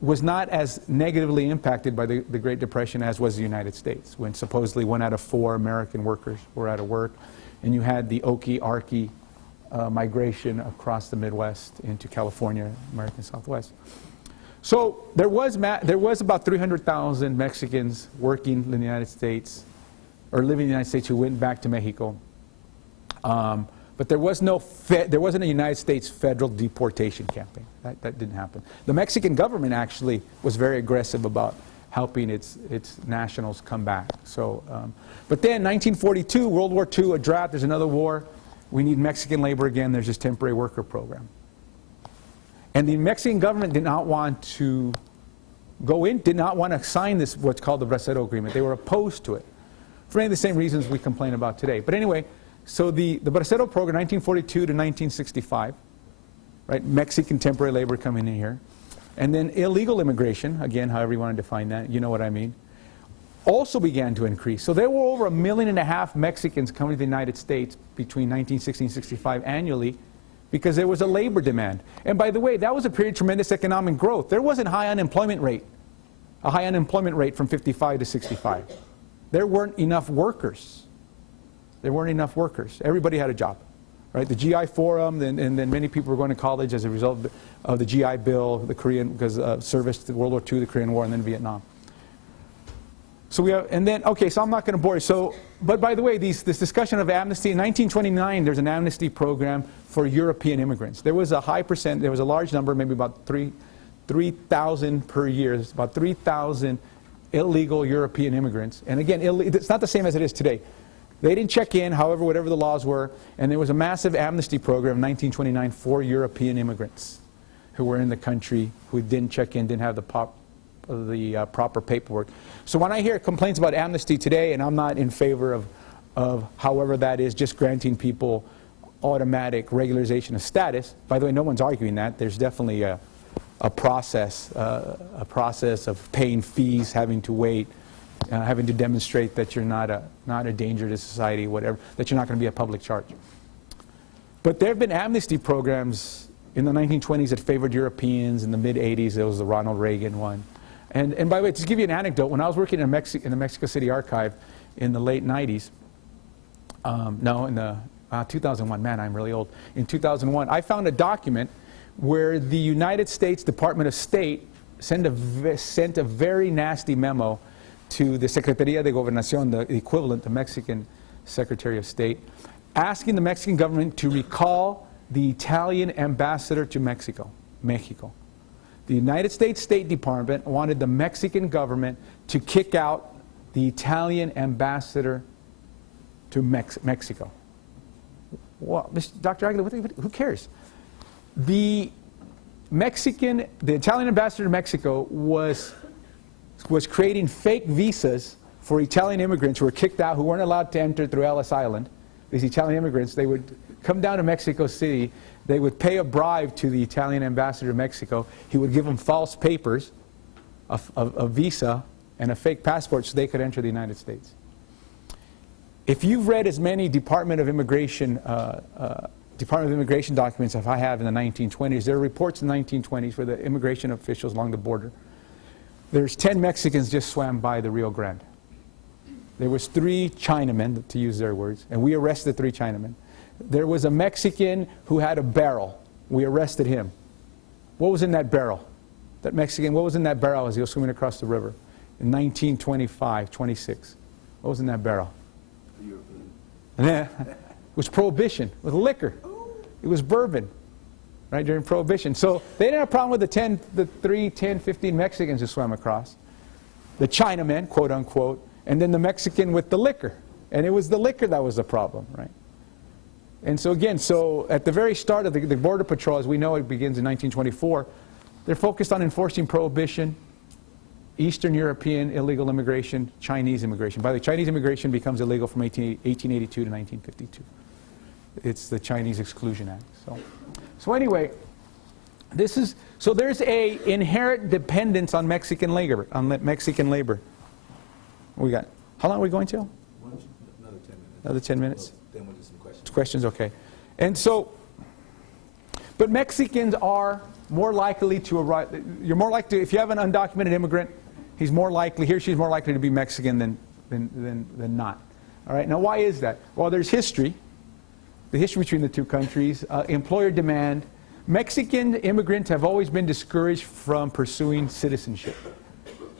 was not as negatively impacted by the Great Depression as was the United States, when supposedly 1 out of 4 American workers were out of work, and you had the Okie-Arkie migration across the Midwest into California, American Southwest. So there was about 300,000 Mexicans working in the United States, or living in the United States, who went back to Mexico. But there wasn't a United States federal deportation campaign. That didn't happen. The Mexican government actually was very aggressive about helping its nationals come back. So, but then 1942, World War II, a drought, there's another war. We need Mexican labor again. There's this temporary worker program. And the Mexican government did not want to go in, did not want to sign this, what's called the Bracero Agreement. They were opposed to it for many of the same reasons we complain about today. But anyway, so the Bracero program, 1942 to 1965, right? Mexican temporary labor coming in here. And then illegal immigration, again, however you want to define that, you know what I mean, also began to increase. So there were over 1.5 million Mexicans coming to the United States between 1960 and 65 annually because there was a labor demand. And by the way, that was a period of tremendous economic growth. There wasn't a high unemployment rate from 55 to 65. There weren't enough workers. There weren't enough workers. Everybody had a job, right? The GI Forum, and then many people were going to college as a result of the GI Bill, the Korean, because service to World War II, the Korean War, and then Vietnam. So we have, and then, okay, so I'm not going to bore you. So, but by the way, this discussion of amnesty, in 1929, there's an amnesty program for European immigrants. There was a there was a large number, maybe about 3,000 per year. There's about 3,000 illegal European immigrants. And again, it's not the same as it is today. They didn't check in, however, whatever the laws were, and there was a massive amnesty program in 1929 for European immigrants who were in the country, who didn't check in, didn't have the proper paperwork. So when I hear complaints about amnesty today, and I'm not in favor of however that is, just granting people automatic regularization of status. By the way, no one's arguing that. There's definitely a process of paying fees, having to wait, having to demonstrate that you're not a danger to society, whatever, that you're not going to be a public charge. But there have been amnesty programs in the 1920s that favored Europeans. In the mid-'80s, there was the Ronald Reagan one. And by the way, to give you an anecdote, when I was working in the Mexico City archive in the late 90s, no, in the 2001, man, I'm really old. In 2001, I found a document where the United States Department of State sent a very nasty memo to the Secretaría de Gobernación, the equivalent, the Mexican Secretary of State, asking the Mexican government to recall the Italian ambassador to Mexico. The United States State Department wanted the Mexican government to kick out the Italian ambassador to Mexico. Well, Dr. Aguila, who cares? The Italian ambassador to Mexico was creating fake visas for Italian immigrants who were kicked out, who weren't allowed to enter through Ellis Island. These Italian immigrants, they would come down to Mexico City, they would pay a bribe to the Italian ambassador to Mexico. He would give them false papers, a visa, and a fake passport so they could enter the United States. If you've read as many Department of Immigration documents as I have in the 1920s, there are reports in the 1920s for the immigration officials along the border. There's 10 Mexicans just swam by the Rio Grande. There was 3 Chinamen, to use their words, and we arrested 3 Chinamen. There was a Mexican who had a barrel. We arrested him. What was in that barrel? That Mexican, what was in that barrel as he was swimming across the river in 1925, 26? What was in that barrel? It was prohibition, with liquor. It was bourbon, right, during prohibition. So they didn't have a problem with the 3, 10, 15 Mexicans who swam across. The Chinamen, quote unquote, and then the Mexican with the liquor. And it was the liquor that was the problem, right? And so again, at the very start of the Border Patrol, as we know it begins in 1924, they're focused on enforcing prohibition, Eastern European illegal immigration, Chinese immigration. By the way, Chinese immigration becomes illegal from 1882 to 1952. It's the Chinese Exclusion Act. So anyway, so there's a inherent dependence on Mexican labor. We got, how long are we going till? Another 10 minutes. Another 10 minutes? Then we'll do some questions. Questions, okay. And so, but Mexicans are more likely to arrive, you're more likely, if you have an undocumented immigrant, he or she's more likely to be Mexican than not. All right, now why is that? Well, there's history, the history between the two countries, employer demand. Mexican immigrants have always been discouraged from pursuing citizenship.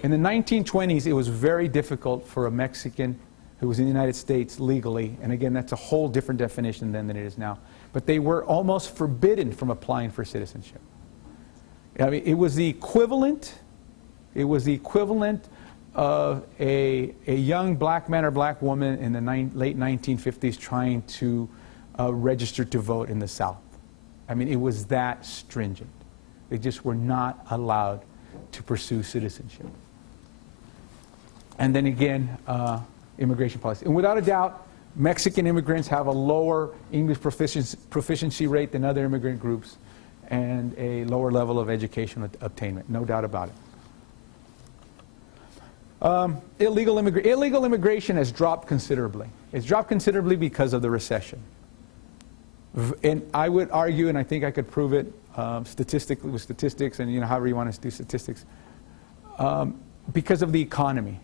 In the 1920s, it was very difficult for a Mexican who was in the United States legally, and again, that's a whole different definition than it is now, but they were almost forbidden from applying for citizenship. I mean, it was the equivalent of a young black man or black woman in the late 1950s trying to register to vote in the South. I mean, it was that stringent. They just were not allowed to pursue citizenship. And then again, immigration policy. And without a doubt, Mexican immigrants have a lower English proficiency rate than other immigrant groups and a lower level of education attainment, no doubt about it. Illegal immigration has dropped considerably. It's dropped considerably because of the recession. And I would argue, and I think I could prove it statistically with statistics, and however you want to do statistics, because of the economy.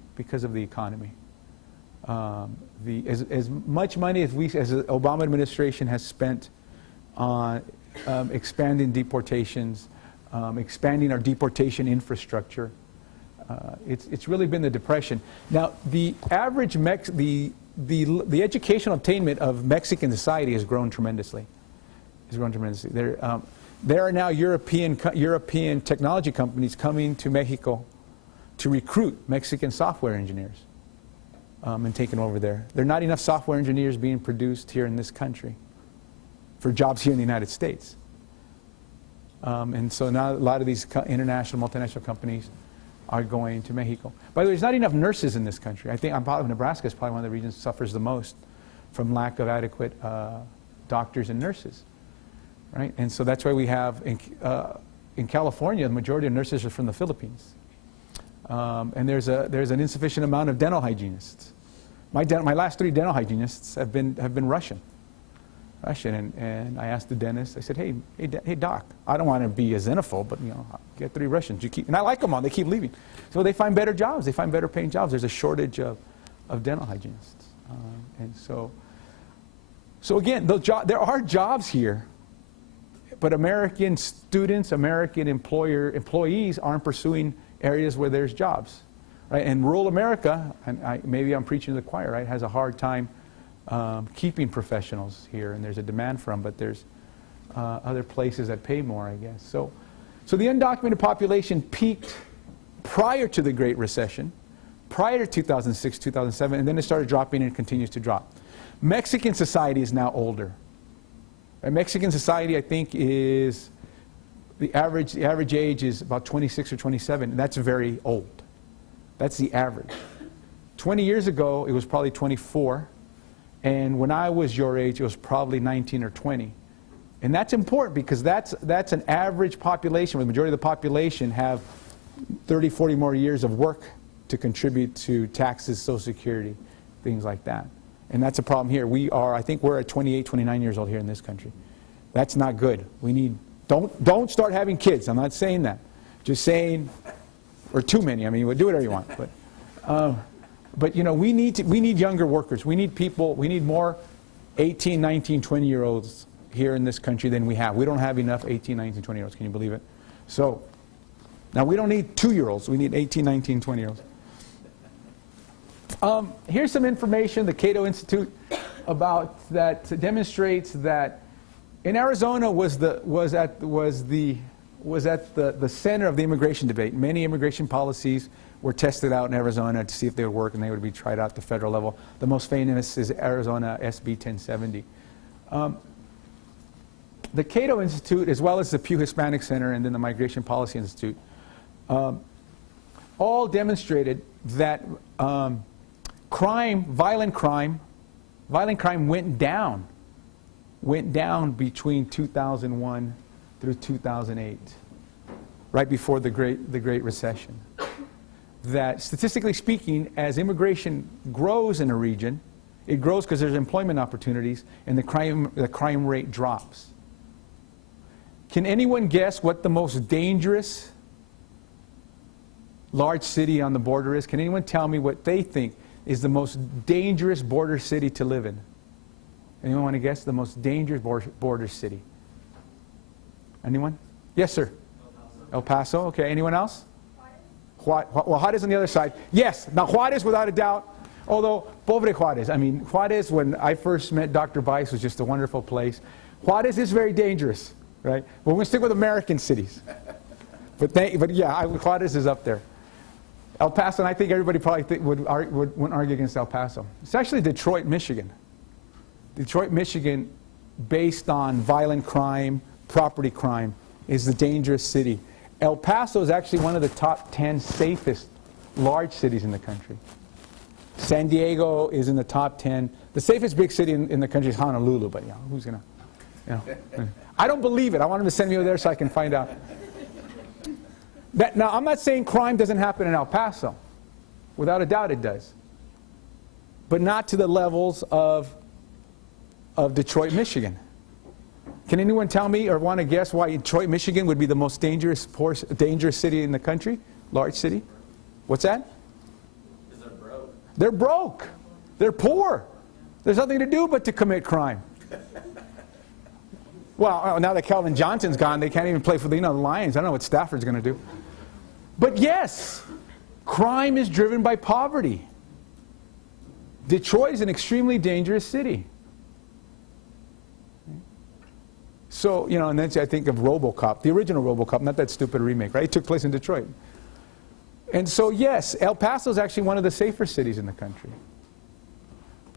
As much money as the Obama administration has spent on expanding deportations, expanding our deportation infrastructure, it's really been the Depression. Now, the average the educational attainment of Mexican society has grown tremendously. There are now European technology companies coming to Mexico to recruit Mexican software engineers. and taken over there. There are not enough software engineers being produced here in this country for jobs here in the United States. And so now a lot of these international, multinational companies are going to Mexico. By the way, there's not enough nurses in this country. I think Nebraska is probably one of the regions that suffers the most from lack of adequate doctors and nurses, right? And so that's why we have, in California, the majority of nurses are from the Philippines. And there's an insufficient amount of dental hygienists. My last 3 dental hygienists have been Russian. And I asked the dentist, I said, hey doc, I don't want to be a xenophobe, but get 3 Russians. And I like them all, they keep leaving. So they find better jobs, they find better paying jobs. There's a shortage of dental hygienists. And so again, there are jobs here, but American students, American employees aren't pursuing areas where there's jobs. Right? And rural America, and maybe I'm preaching to the choir, right, has a hard time keeping professionals here, and there's a demand for them, but there's other places that pay more, I guess. So the undocumented population peaked prior to the Great Recession, prior to 2006, 2007, and then it started dropping and continues to drop. Mexican society is now older. Right? Mexican society, I think, is the average age is about 26 or 27, and that's very old. That's the average. 20 years ago, it was probably 24. And when I was your age, it was probably 19 or 20. And that's important because that's an average population, where the majority of the population have 30, 40 more years of work to contribute to taxes, Social Security, things like that. And that's a problem here. I think we're at 28, 29 years old here in this country. That's not good. Don't start having kids. I'm not saying that. Just saying, or too many. I mean, we'll do whatever you want. But we need younger workers. We need people, we need more 18, 19, 20-year-olds here in this country than we have. We don't have enough 18, 19, 20-year-olds. Can you believe it? So, now we don't need 2-year-olds. We need 18, 19, 20-year-olds. Here's some information, the Cato Institute, about that demonstrates that in Arizona was at the center of the immigration debate. Many immigration policies were tested out in Arizona to see if they would work, and they would be tried out at the federal level. The most famous is Arizona SB 1070. The Cato Institute, as well as the Pew Hispanic Center and then the Migration Policy Institute, all demonstrated that violent crime went down between 2001 through 2008, right before the Great Recession. That statistically speaking, as immigration grows in a region, it grows because there's employment opportunities, and the crime rate drops. Can anyone guess what the most dangerous large city on the border is? Can anyone tell me what they think is the most dangerous border city to live in? Anyone want to guess the most dangerous border city? Anyone? Yes, sir. El Paso. Okay. Anyone else? Well, Juarez on the other side. Yes. Now, Juarez, without a doubt. Although, pobre Juarez. I mean, Juarez, when I first met Dr. Weiss, was just a wonderful place. Juarez is very dangerous, right? We're going to stick with American cities. But yeah, Juarez is up there. El Paso, and I think everybody probably wouldn't argue against El Paso. It's actually Detroit, Michigan. Detroit, Michigan, based on violent crime, property crime, is the dangerous city. El Paso is actually one of the top 10 safest large cities in the country. San Diego is in the top 10. The safest big city in the country is Honolulu, but who's going to, I don't believe it. I want them to send me over there so I can find out. Now, I'm not saying crime doesn't happen in El Paso. Without a doubt it does. But not to the levels of Detroit, Michigan. Can anyone tell me or want to guess why Detroit, Michigan would be the most dangerous city in the country? Large city? What's that? Because they're broke. They're broke. They're poor. There's nothing to do but to commit crime. Well, now that Calvin Johnson's gone, they can't even play for the Lions. I don't know what Stafford's going to do. But yes, crime is driven by poverty. Detroit is an extremely dangerous city. So, and then I think of RoboCop, the original RoboCop, not that stupid remake, right? It took place in Detroit. And so, yes, El Paso is actually one of the safer cities in the country.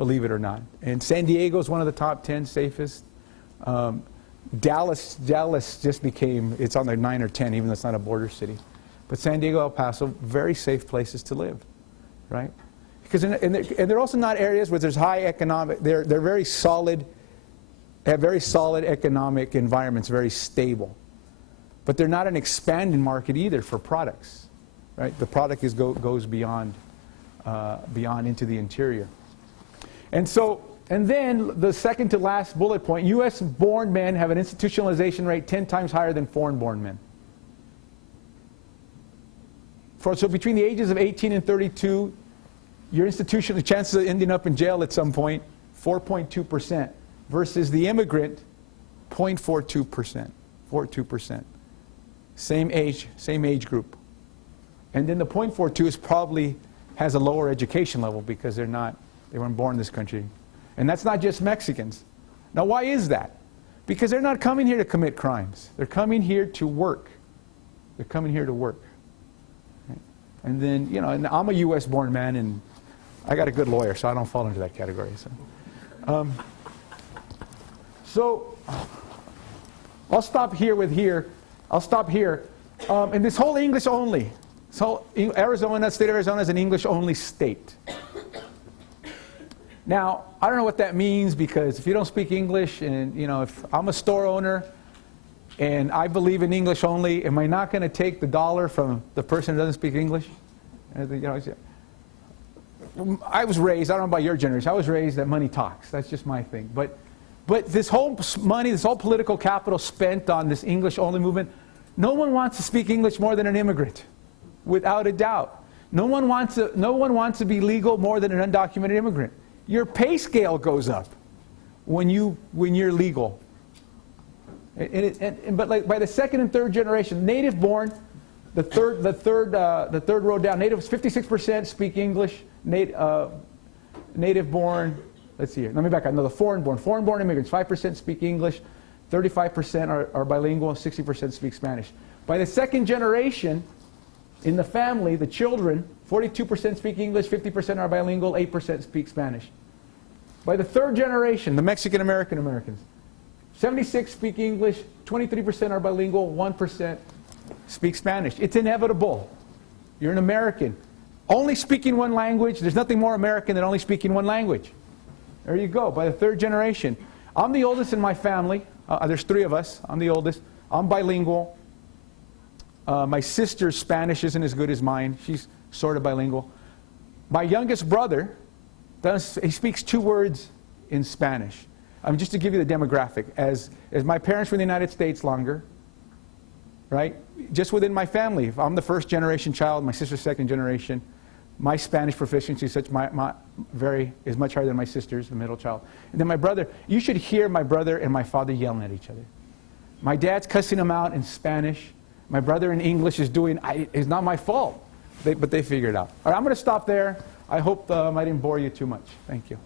believe it or not. And San Diego is one of the top 10 safest. Dallas just became, it's on their 9 or 10, even though it's not a border city. But San Diego, El Paso, very safe places to live, right? Because and they're also not areas where there's high economic, they're very solid, have very solid economic environments, very stable. But they're not an expanding market either for products, right? The product goes beyond into the interior. And then the second to last bullet point, U.S.-born men have an institutionalization rate 10 times higher than foreign-born men. So between the ages of 18 and 32, your institution, the chances of ending up in jail at some point, 4.2%, versus the immigrant, 0.42%, 42%. Same age group. And then the 0.42 is probably has a lower education level because they weren't born in this country. And that's not just Mexicans. Now, why is that? Because they're not coming here to commit crimes. They're coming here to work. They're coming here to work. Right? And then, you know, and I'm a U.S.-born man, and I got a good lawyer, so I don't fall into that category. So I'll stop here. I'll stop here. And this whole English only. So Arizona, state of Arizona is an English only state. Now, I don't know what that means, because if you don't speak English, and you know, if I'm a store owner and I believe in English only, am I not going to take the dollar from the person who doesn't speak English? You know, I was raised, I don't know about your generation, I was raised that money talks. That's just my thing. But this whole money, this whole political capital spent on this English only movement, no one wants to speak English more than an immigrant, without a doubt. No one wants to be legal more than an undocumented immigrant. Your pay scale goes up when you're legal. But like by the second and third generation, native born, the third row down, natives 56% speak English. Native born, let's see here. Let me back up. No, the foreign born immigrants, 5% speak English, 35% are bilingual, 60% speak Spanish. By the second generation, in the family, the children, 42% speak English, 50% are bilingual, 8% speak Spanish. By the third generation, the Mexican-American Americans, 76 speak English, 23% are bilingual, 1% speak Spanish. It's inevitable. You're an American. Only speaking one language, there's nothing more American than only speaking one language. There you go, by the third generation. I'm the oldest in my family. There's 3 of us. I'm the oldest. I'm bilingual. My sister's Spanish isn't as good as mine. She's sort of bilingual. My youngest brother, he speaks 2 words in Spanish. Just to give you the demographic, as my parents were in the United States longer, right? Just within my family, if I'm the first generation child, my sister's second generation, my Spanish proficiency is much higher than my sister's, the middle child. And then my brother, you should hear my brother and my father yelling at each other. My dad's cussing him out in Spanish. My brother in English is it's not my fault, but they figure it out. All right, I'm going to stop there. I hope I didn't bore you too much. Thank you.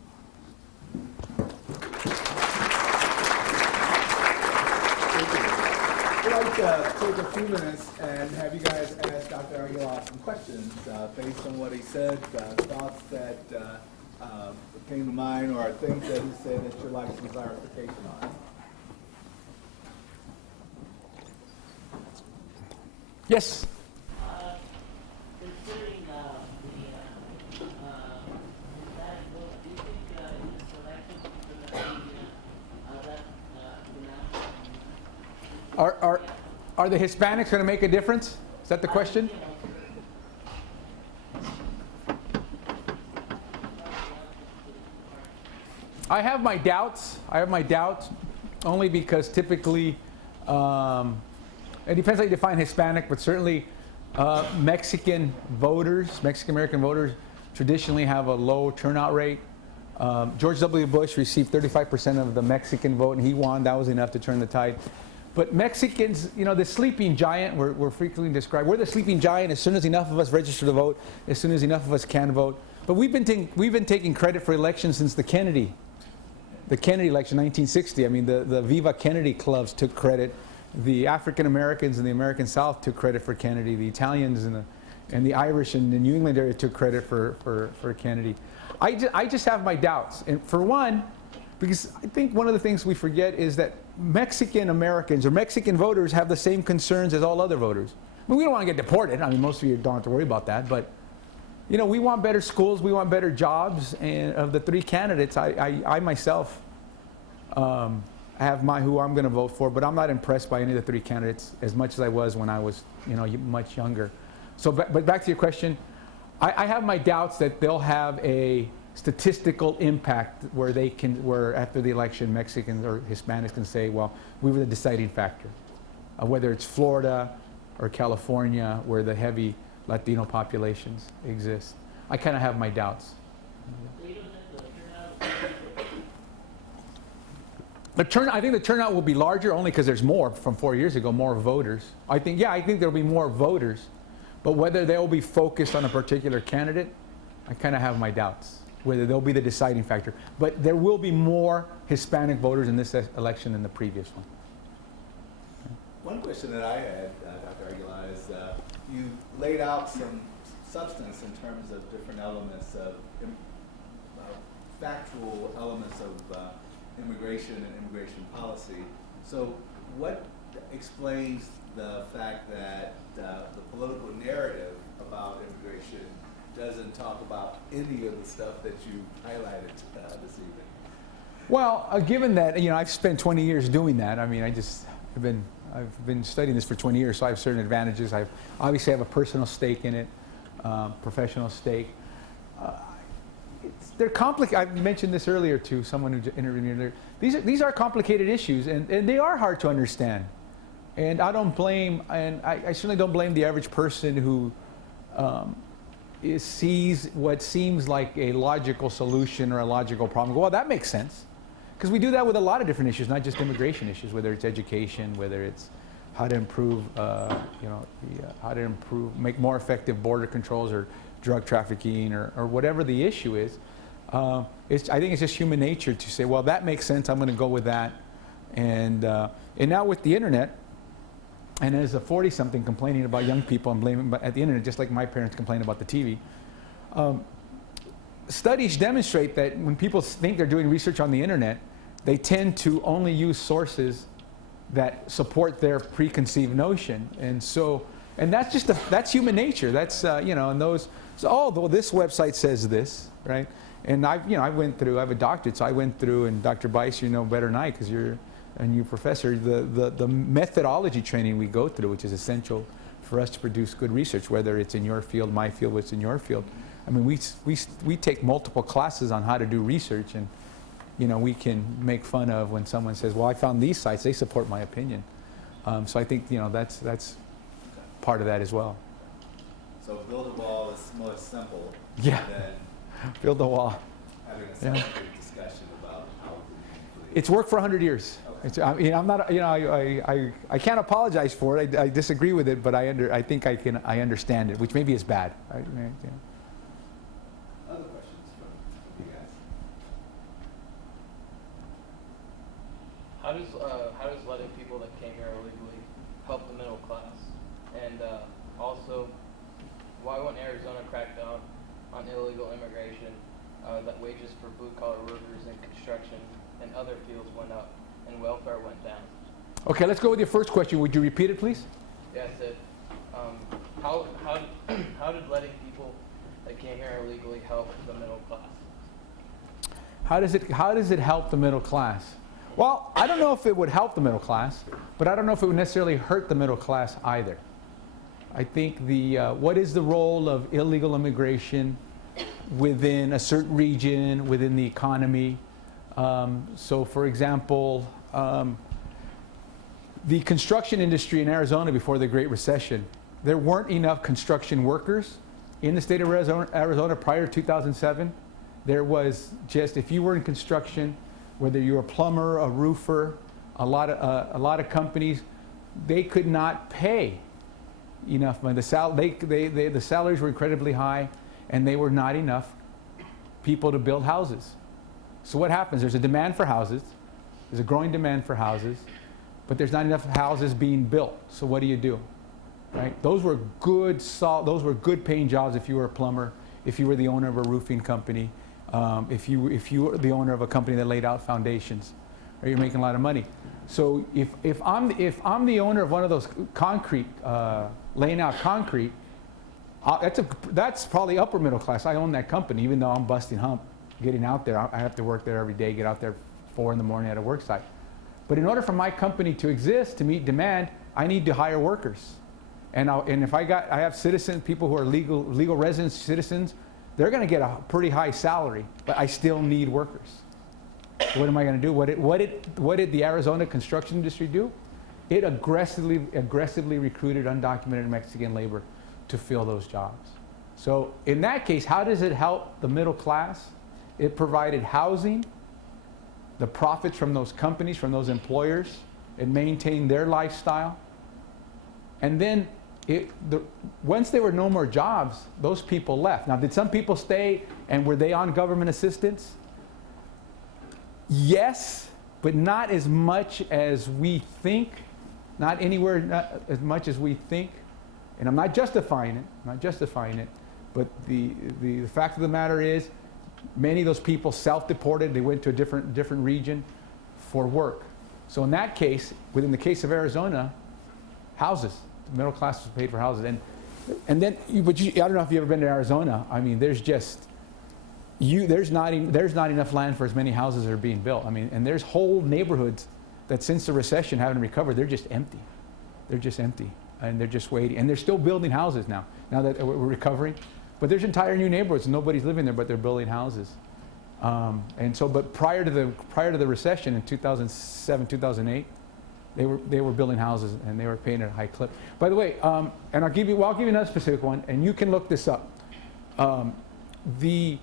I'd like to take a few minutes and have you guys ask Dr. Aguila some questions based on what he said, thoughts that came to mind, or things that he said that you'd like some clarification on. Yes? Considering the Hispanic vote, do you think in this election people are going to be that pronounced? Are the Hispanics going to make a difference? Is that the question? I have my doubts. Only because typically, it depends how you define Hispanic, but certainly Mexican American voters traditionally have a low turnout rate. George W. Bush received 35% of the Mexican vote, and he won. That was enough to turn the tide. But Mexicans, you know, the sleeping giant, we're frequently described. We're the sleeping giant as soon as enough of us register to vote, as soon as enough of us can vote. But we've been taking credit for elections since the Kennedy election, 1960. I mean, the Viva Kennedy clubs took credit. The African Americans in the American South took credit for Kennedy. The Italians and the Irish in the New England area took credit for Kennedy. I just have my doubts. And for one, because I think one of the things we forget is that Mexican Americans or Mexican voters have the same concerns as all other voters. I mean, we don't want to get deported. I mean, most of you don't have to worry about that. But, you know, we want better schools. We want better jobs. And of the three candidates, I myself have who I'm going to vote for. But I'm not impressed by any of the three candidates as much as I was when I was, you know, much younger. So, but back to your question, I have my doubts that they'll have a statistical impact where after the election, Mexicans or Hispanics can say, well, we were the deciding factor. Whether it's Florida or California, where the heavy Latino populations exist. I kind of have my doubts. So you don't think the turnout I think the turnout will be larger only because there's more from 4 years ago, more voters. I think there'll be more voters, but whether they'll be focused on a particular candidate, I kind of have my doubts, whether they'll be the deciding factor. But there will be more Hispanic voters in this election than the previous one. One question that I had, Dr. Aguila, is you laid out some substance in terms of different elements of factual elements of immigration and immigration policy. So what explains the fact that the political narrative about immigration doesn't talk about any of the stuff that you highlighted this evening? Well, given that, you know, I've spent 20 years doing that. I mean, I've been studying this for 20 years, so I have certain advantages. I obviously have a personal stake in it, professional stake. They're complicated. I mentioned this earlier to someone who interviewed me earlier. These are complicated issues, and they are hard to understand. And I certainly don't blame the average person who sees what seems like a logical solution or a logical problem. Well, that makes sense. Because we do that with a lot of different issues, not just immigration issues, whether it's education, whether it's how to improve, make more effective border controls or drug trafficking or whatever the issue is. I think it's just human nature to say, well, that makes sense, I'm going to go with that. And now with the internet, and as a 40-something complaining about young people and blaming at the internet, just like my parents complain about the TV, studies demonstrate that when people think they're doing research on the internet, they tend to only use sources that support their preconceived notion. And so, and that's human nature. That's, and those, so, well, this website says this, right? And I have a doctorate, so I went through, and Dr. Bice, you know better than I, because you're a new professor, the methodology training we go through, which is essential for us to produce good research, whether it's in your field, my field, what's in your field. I mean, we take multiple classes on how to do research, and we can make fun of when someone says, well, I found these sites, they support my opinion. So I think that's part of that as well. So build a wall is more simple Yeah. than Build the wall. having a scientific discussion about how to It's worked for 100 years. Okay. I'm not, I can't apologize for it. I disagree with it, but I think I understand it, which maybe is bad. Right? Other questions from you guys? How does letting people that came here illegally help the middle class? And also, why won't Arizona crack down on illegal immigration? That wages for blue-collar workers in construction and other fields went up, and welfare went down. Okay, let's go with your first question. Would you repeat it, please? Yeah, I said, how did letting people that came here illegally help the middle class? How does it help the middle class? Well, I don't know if it would help the middle class, but I don't know if it would necessarily hurt the middle class either. I think what is the role of illegal immigration within a certain region, within the economy? So, for example, the construction industry in Arizona before the Great Recession, there weren't enough construction workers in the state of Arizona prior to 2007. There was just, if you were in construction, whether you were a plumber, a roofer, a lot of companies, they could not pay enough money. The salaries were incredibly high, and they were not enough people to build houses. So what happens? There's a demand for houses. There's a growing demand for houses, but there's not enough houses being built. So what do? Right? Those were good paying jobs if you were a plumber, if you were the owner of a roofing company. if you are the owner of a company that laid out foundations, or you're making a lot of money. So if I'm the owner of one of those concrete, laying out concrete, that's probably upper middle class. I own that company, even though I'm busting hump getting out there. I have to work there every day, get out there 4 in the morning at a work site. But in order for my company to exist, to meet demand, I need to hire workers. And if I have citizens, people who are legal residents, citizens, they're going to get a pretty high salary, but I still need workers. What am I going to do? What did the Arizona construction industry do? It aggressively recruited undocumented Mexican labor to fill those jobs. So in that case, how does it help the middle class? It provided housing, the profits from those companies, from those employers. It maintained their lifestyle. And then once there were no more jobs, those people left. Now, did some people stay, and were they on government assistance? Yes, but not as much as we think. Not anywhere not as much as we think. And I'm not justifying it, but the fact of the matter is, many of those people self-deported. They went to a different region for work. So in that case, within the case of Arizona, houses. The middle class was paid for houses. And then, I don't know if you've ever been to Arizona. I mean, there's not enough land for as many houses that are being built. I mean, and there's whole neighborhoods that since the recession haven't recovered. They're just empty. They're just empty. And they're just waiting. And they're still building houses now that we're recovering. But there's entire new neighborhoods. Nobody's living there, but they're building houses. But prior to the recession in 2007, 2008, they were building houses and they were paying at a high clip. By the way, and I'll give you another specific one, and you can look this up. The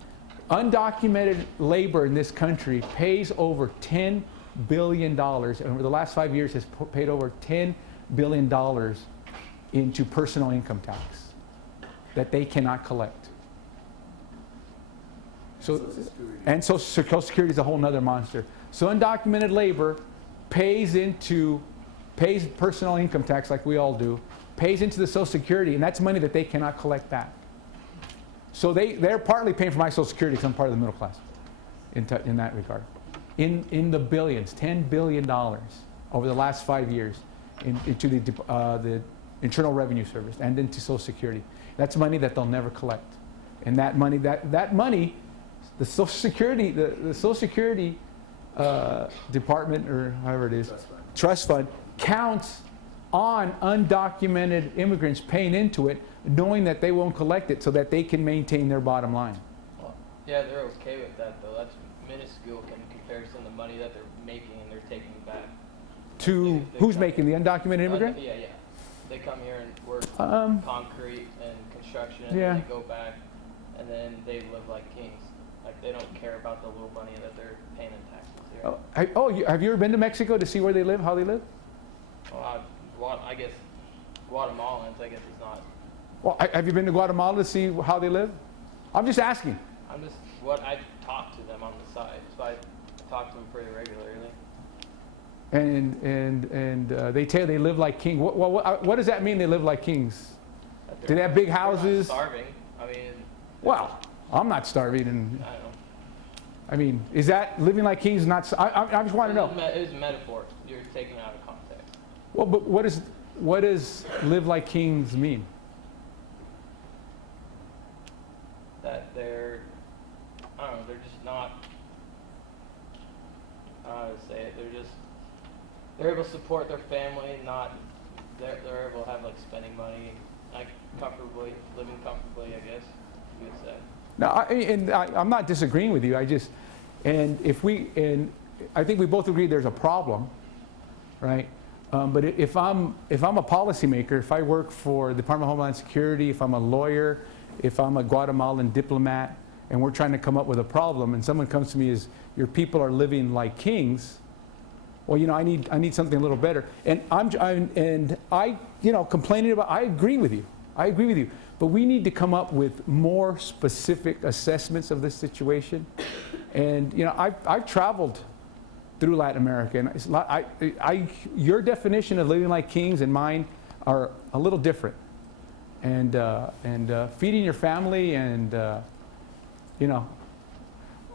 undocumented labor in this country pays over $10 billion, and over the last 5 years has paid over $10 billion into personal income tax that they cannot collect. And Social Security is a whole nother monster. So undocumented labor pays personal income tax like we all do, pays into the Social Security, and that's money that they cannot collect back. So they're partly paying for my Social Security because I'm part of the middle class in that regard. In the billions, $10 billion over the last 5 years into the Internal Revenue Service and into Social Security. That's money that they'll never collect. And that money, the Social Security, the Social Security Department, or however it is, trust fund, counts on undocumented immigrants paying into it, knowing that they won't collect it so that they can maintain their bottom line. Well, yeah, they're okay with that, though. That's minuscule in comparison to the money that they're making and they're taking back. To who's making, the undocumented immigrant? Yeah. They come here and work concrete and construction, and then they go back, and then they live like kings. Like, they don't care about the little money that they're paying in taxes here. Have you ever been to Mexico to see where they live, how they live? Well, I guess Guatemalans, I guess it's not. Well, have you been to Guatemala to see how they live? I'm just asking. I talk to them on the side, so I talk to them pretty regularly. And they tell you they live like kings. What does that mean, they live like kings? Do they have big houses? They're not starving. I mean. Well, I'm not starving. And I don't know. I mean, is that living like kings not? I just want to know. It was a metaphor. You're taking it out of context. Well, but what does live like kings mean? That they're, I don't know, they're just not, I don't know how to say it, they're able to support their family, they're able to have like spending money, like living comfortably, I guess you would say. No, I'm not disagreeing with you. I think we both agree there's a problem, right? But if I'm a policymaker, if I work for the Department of Homeland Security, if I'm a lawyer, if I'm a Guatemalan diplomat, and we're trying to come up with a problem, and someone comes to me as your people are living like kings, well, I need something a little better. And I complaining about. I agree with you. But we need to come up with more specific assessments of this situation. And I've traveled through Latin America, and it's your definition of living like kings and mine are a little different. And feeding your family, and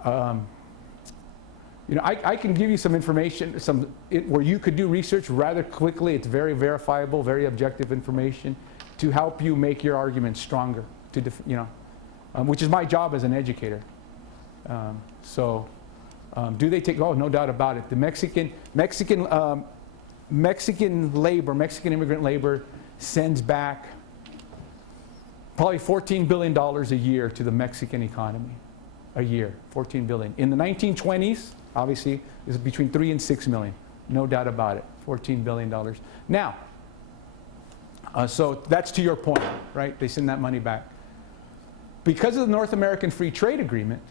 You know, I can give you some information, where you could do research rather quickly. It's very verifiable, very objective information to help you make your argument stronger. Which is my job as an educator. Do they take? Oh, no doubt about it. The Mexican immigrant labor sends back probably $14 billion a year to the Mexican economy. A year, $14 billion. In the 1920s, obviously, it was between 3 and 6 million. No doubt about it, $14 billion. Now, so that's to your point, right? They send that money back. Because of the North American Free Trade Agreement,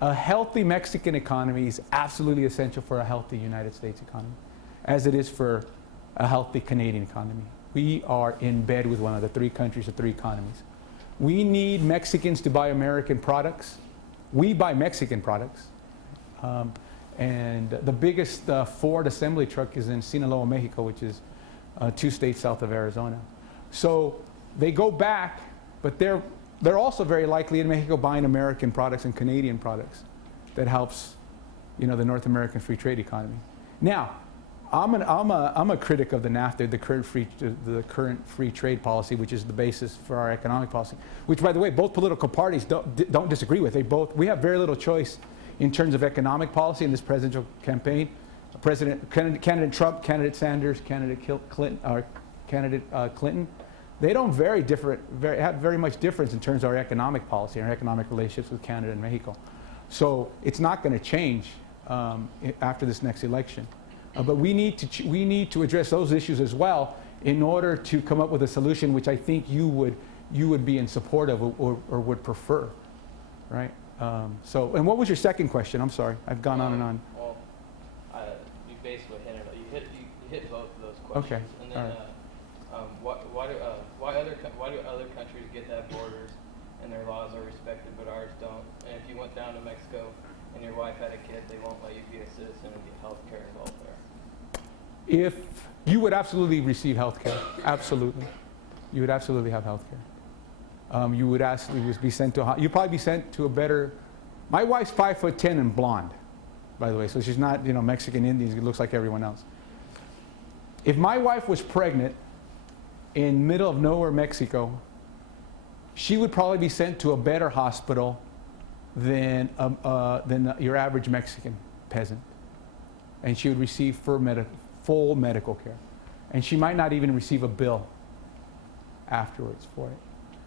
a healthy Mexican economy is absolutely essential for a healthy United States economy, as it is for a healthy Canadian economy. We are in bed with one of the three countries or three economies. We need Mexicans to buy American products. We buy Mexican products. And the biggest Ford assembly truck is in Sinaloa, Mexico, which is 2 states south of Arizona. So they go back, but they're also very likely in Mexico buying American products and Canadian products. That helps, the North American free trade economy. Now, I'm a critic of the NAFTA, the current free trade policy, which is the basis for our economic policy. Which, by the way, both political parties don't disagree with. We have very little choice in terms of economic policy in this presidential campaign. Candidate Trump, candidate Sanders, candidate Clinton. They don't have very much difference in terms of our economic policy, our economic relationships with Canada and Mexico. So it's not going to change after this next election. But we need to address those issues as well in order to come up with a solution which I think you would be in support of or would prefer, right? And what was your second question? I'm sorry, I've gone on and on. Well, you basically you hit both of those questions. Okay. And then, all right. Why do other countries get to have borders and their laws are respected, but ours don't? And if you went down to Mexico and your wife had a kid, they won't let you be a citizen and get health care and welfare. If you would absolutely receive health care, absolutely, you would absolutely have health care. You would be sent to you'd probably be sent to a better. My wife's 5'10" and blonde, by the way, so she's not Mexican Indian. She looks like everyone else. If my wife was pregnant in middle of nowhere Mexico, she would probably be sent to a better hospital than your average Mexican peasant, and she would receive full medical care, and she might not even receive a bill afterwards for it.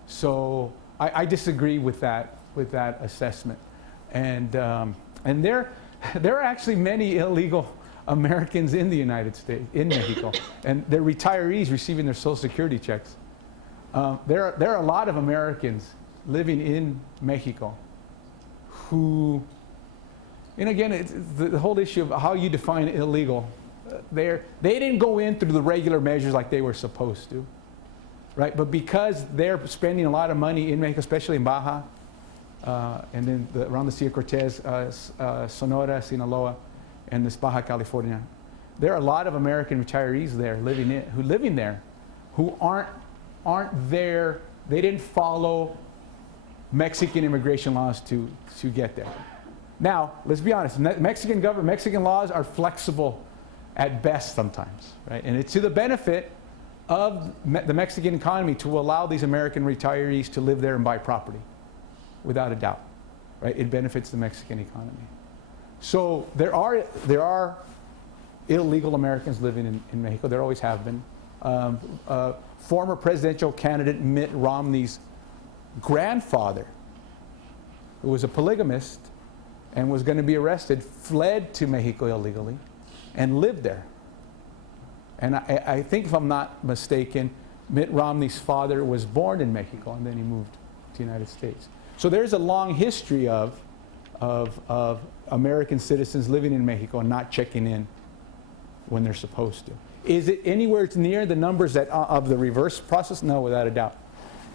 So I disagree with that assessment, and there are actually many illegal Americans in the United States, in Mexico, and they're retirees receiving their Social Security checks. There are a lot of Americans living in Mexico who, and again, it's the whole issue of how you define illegal. They didn't go in through the regular measures like they were supposed to, right? But because they're spending a lot of money in Mexico, especially in Baja, and then around the Sierra Cortez, Sonora, Sinaloa, and this Baja California, there are a lot of American retirees there living there, who aren't there. They didn't follow Mexican immigration laws to get there. Now, let's be honest. Mexican laws are flexible at best sometimes, right? And it's to the benefit of the Mexican economy to allow these American retirees to live there and buy property, without a doubt, right? It benefits the Mexican economy. So there are illegal Americans living in Mexico. There always have been. Former presidential candidate Mitt Romney's grandfather, who was a polygamist and was going to be arrested, fled to Mexico illegally and lived there. And I think, if I'm not mistaken, Mitt Romney's father was born in Mexico and then he moved to the United States. So there's a long history of American citizens living in Mexico and not checking in when they're supposed to. Is it anywhere near the numbers of the reverse process? No, without a doubt.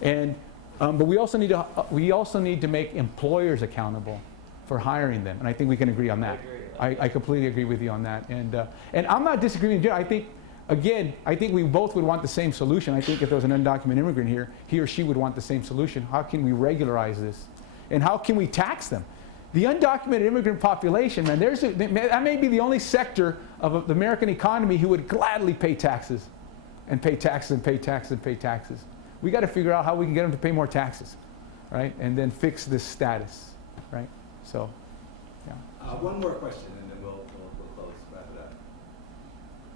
And but we also need to make employers accountable for hiring them, and I think we can agree on that. I completely agree with you on that. And I'm not disagreeing with you. I think we both would want the same solution. I think if there was an undocumented immigrant here, he or she would want the same solution. How can we regularize this? And how can we tax them? The undocumented immigrant population, man, that may be the only sector of the American economy who would gladly pay taxes and pay taxes and pay taxes and pay taxes. We got to figure out how we can get them to pay more taxes, right? And then fix this status, right? So, yeah. One more question, and then we'll close, wrap it up.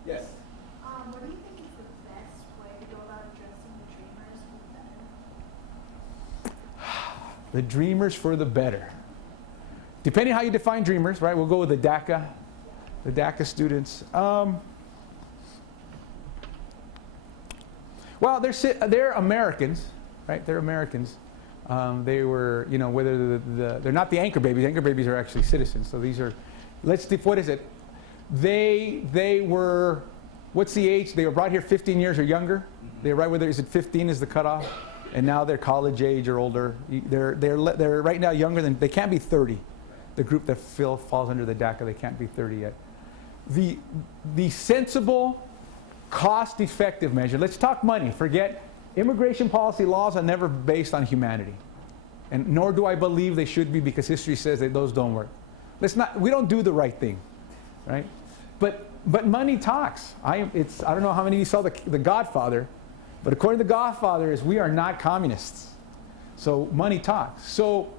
Yes? What do you think is the best way to go about addressing the dreamers for the better? The dreamers for the better. Depending how you define dreamers, right? We'll go with the DACA students. Well, they're Americans, right? They're Americans. They were, you know, whether they're not the anchor babies. Anchor babies are actually citizens. So these are, what is it? They were, what's the age? They were brought here 15 years or younger. Mm-hmm. They were right whether is it 15 is the cutoff, and now they're college age or older. They're right now younger than, they can't be 30. The group that falls under the DACA, they can't be 30 yet. The sensible, cost-effective measure. Let's talk money. Forget immigration policy laws are never based on humanity, and nor do I believe they should be, because history says that those don't work. We don't do the right thing, right? But money talks. I don't know how many of you saw the Godfather, but according to the Godfather, we are not communists. So money talks. So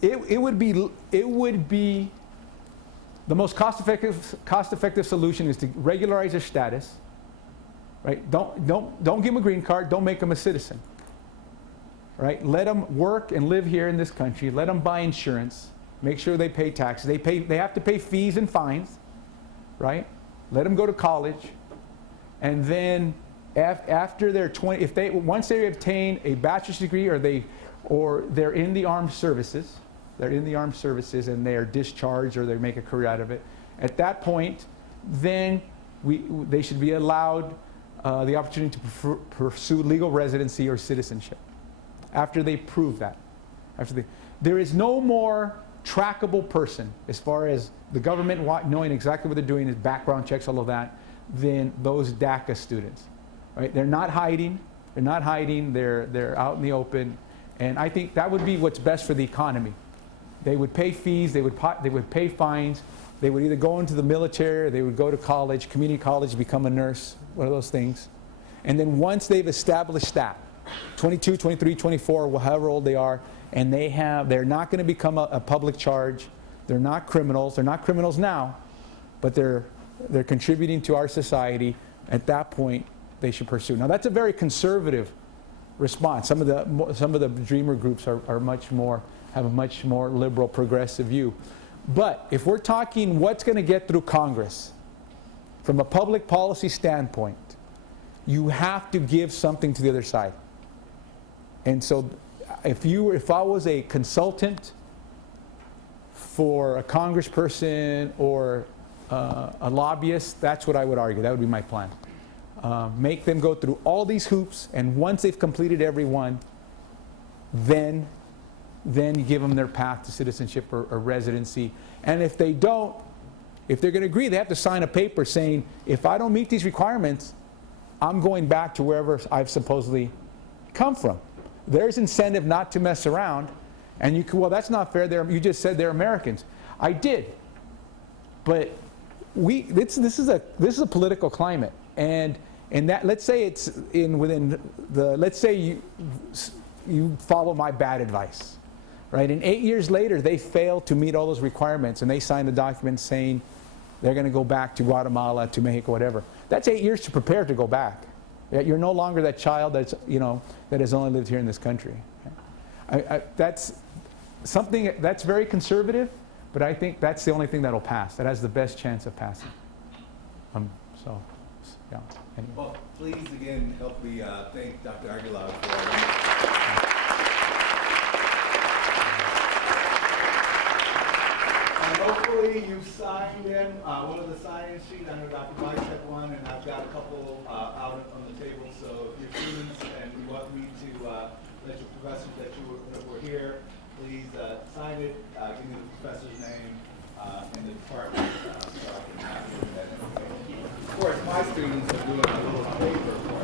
it would be the most cost-effective solution is to regularize their status, right? Don't give them a green card. Don't make them a citizen, right? Let them work and live here in this country. Let them buy insurance. Make sure they pay taxes. They have to pay fees and fines, right? Let them go to college, and then after they're 20, once they obtain a bachelor's degree or they're in the armed services. They're in the armed services and they are discharged or they make a career out of it. At that point, then they should be allowed the opportunity to pursue legal residency or citizenship after they prove that. There is no more trackable person as far as the government knowing exactly what they're doing, is background checks, all of that, than those DACA students. Right? They're not hiding. They're out in the open. And I think that would be what's best for the economy. They would pay fees, they would pay fines, they would either go into the military or they would go to college, community college, become a nurse, one of those things. And then once they've established that, 22, 23, 24, however old they are, and they're not going to become a public charge, they're not criminals. They're not criminals now, but they're contributing to our society. At that point, they should pursue. Now that's a very conservative response. Some of the dreamer groups have a much more liberal, progressive view. But if we're talking what's going to get through Congress, from a public policy standpoint, you have to give something to the other side. And so, if I was a consultant for a congressperson or a lobbyist, that's what I would argue. That would be my plan. Make them go through all these hoops, and once they've completed every one, then you give them their path to citizenship or residency. And if they don't, if they're going to agree, they have to sign a paper saying, if I don't meet these requirements, I'm going back to wherever I've supposedly come from. There's incentive not to mess around. And you can, well, that's not fair. You just said they're Americans. I did. But this is a political climate. And that, let's say it's let's say you follow my bad advice, right? And 8 years later, they fail to meet all those requirements, and they sign the document saying they're going to go back to Guatemala, to Mexico, whatever. That's 8 years to prepare to go back. You're no longer that child that has only lived here in this country. That's something that's very conservative, but I think that's the only thing that'll pass. That has the best chance of passing. Yeah. Anyway. Well, please again help me thank Dr. Aguila for. And hopefully you signed them. One of the sign-in sheets, I know Dr. Mike had one, and I've got a couple out on the table. So if you're students and you want me to let your professors that were here, please sign it, give me the professor's name and the department so I can have that information. Of course, my students are doing a little paper for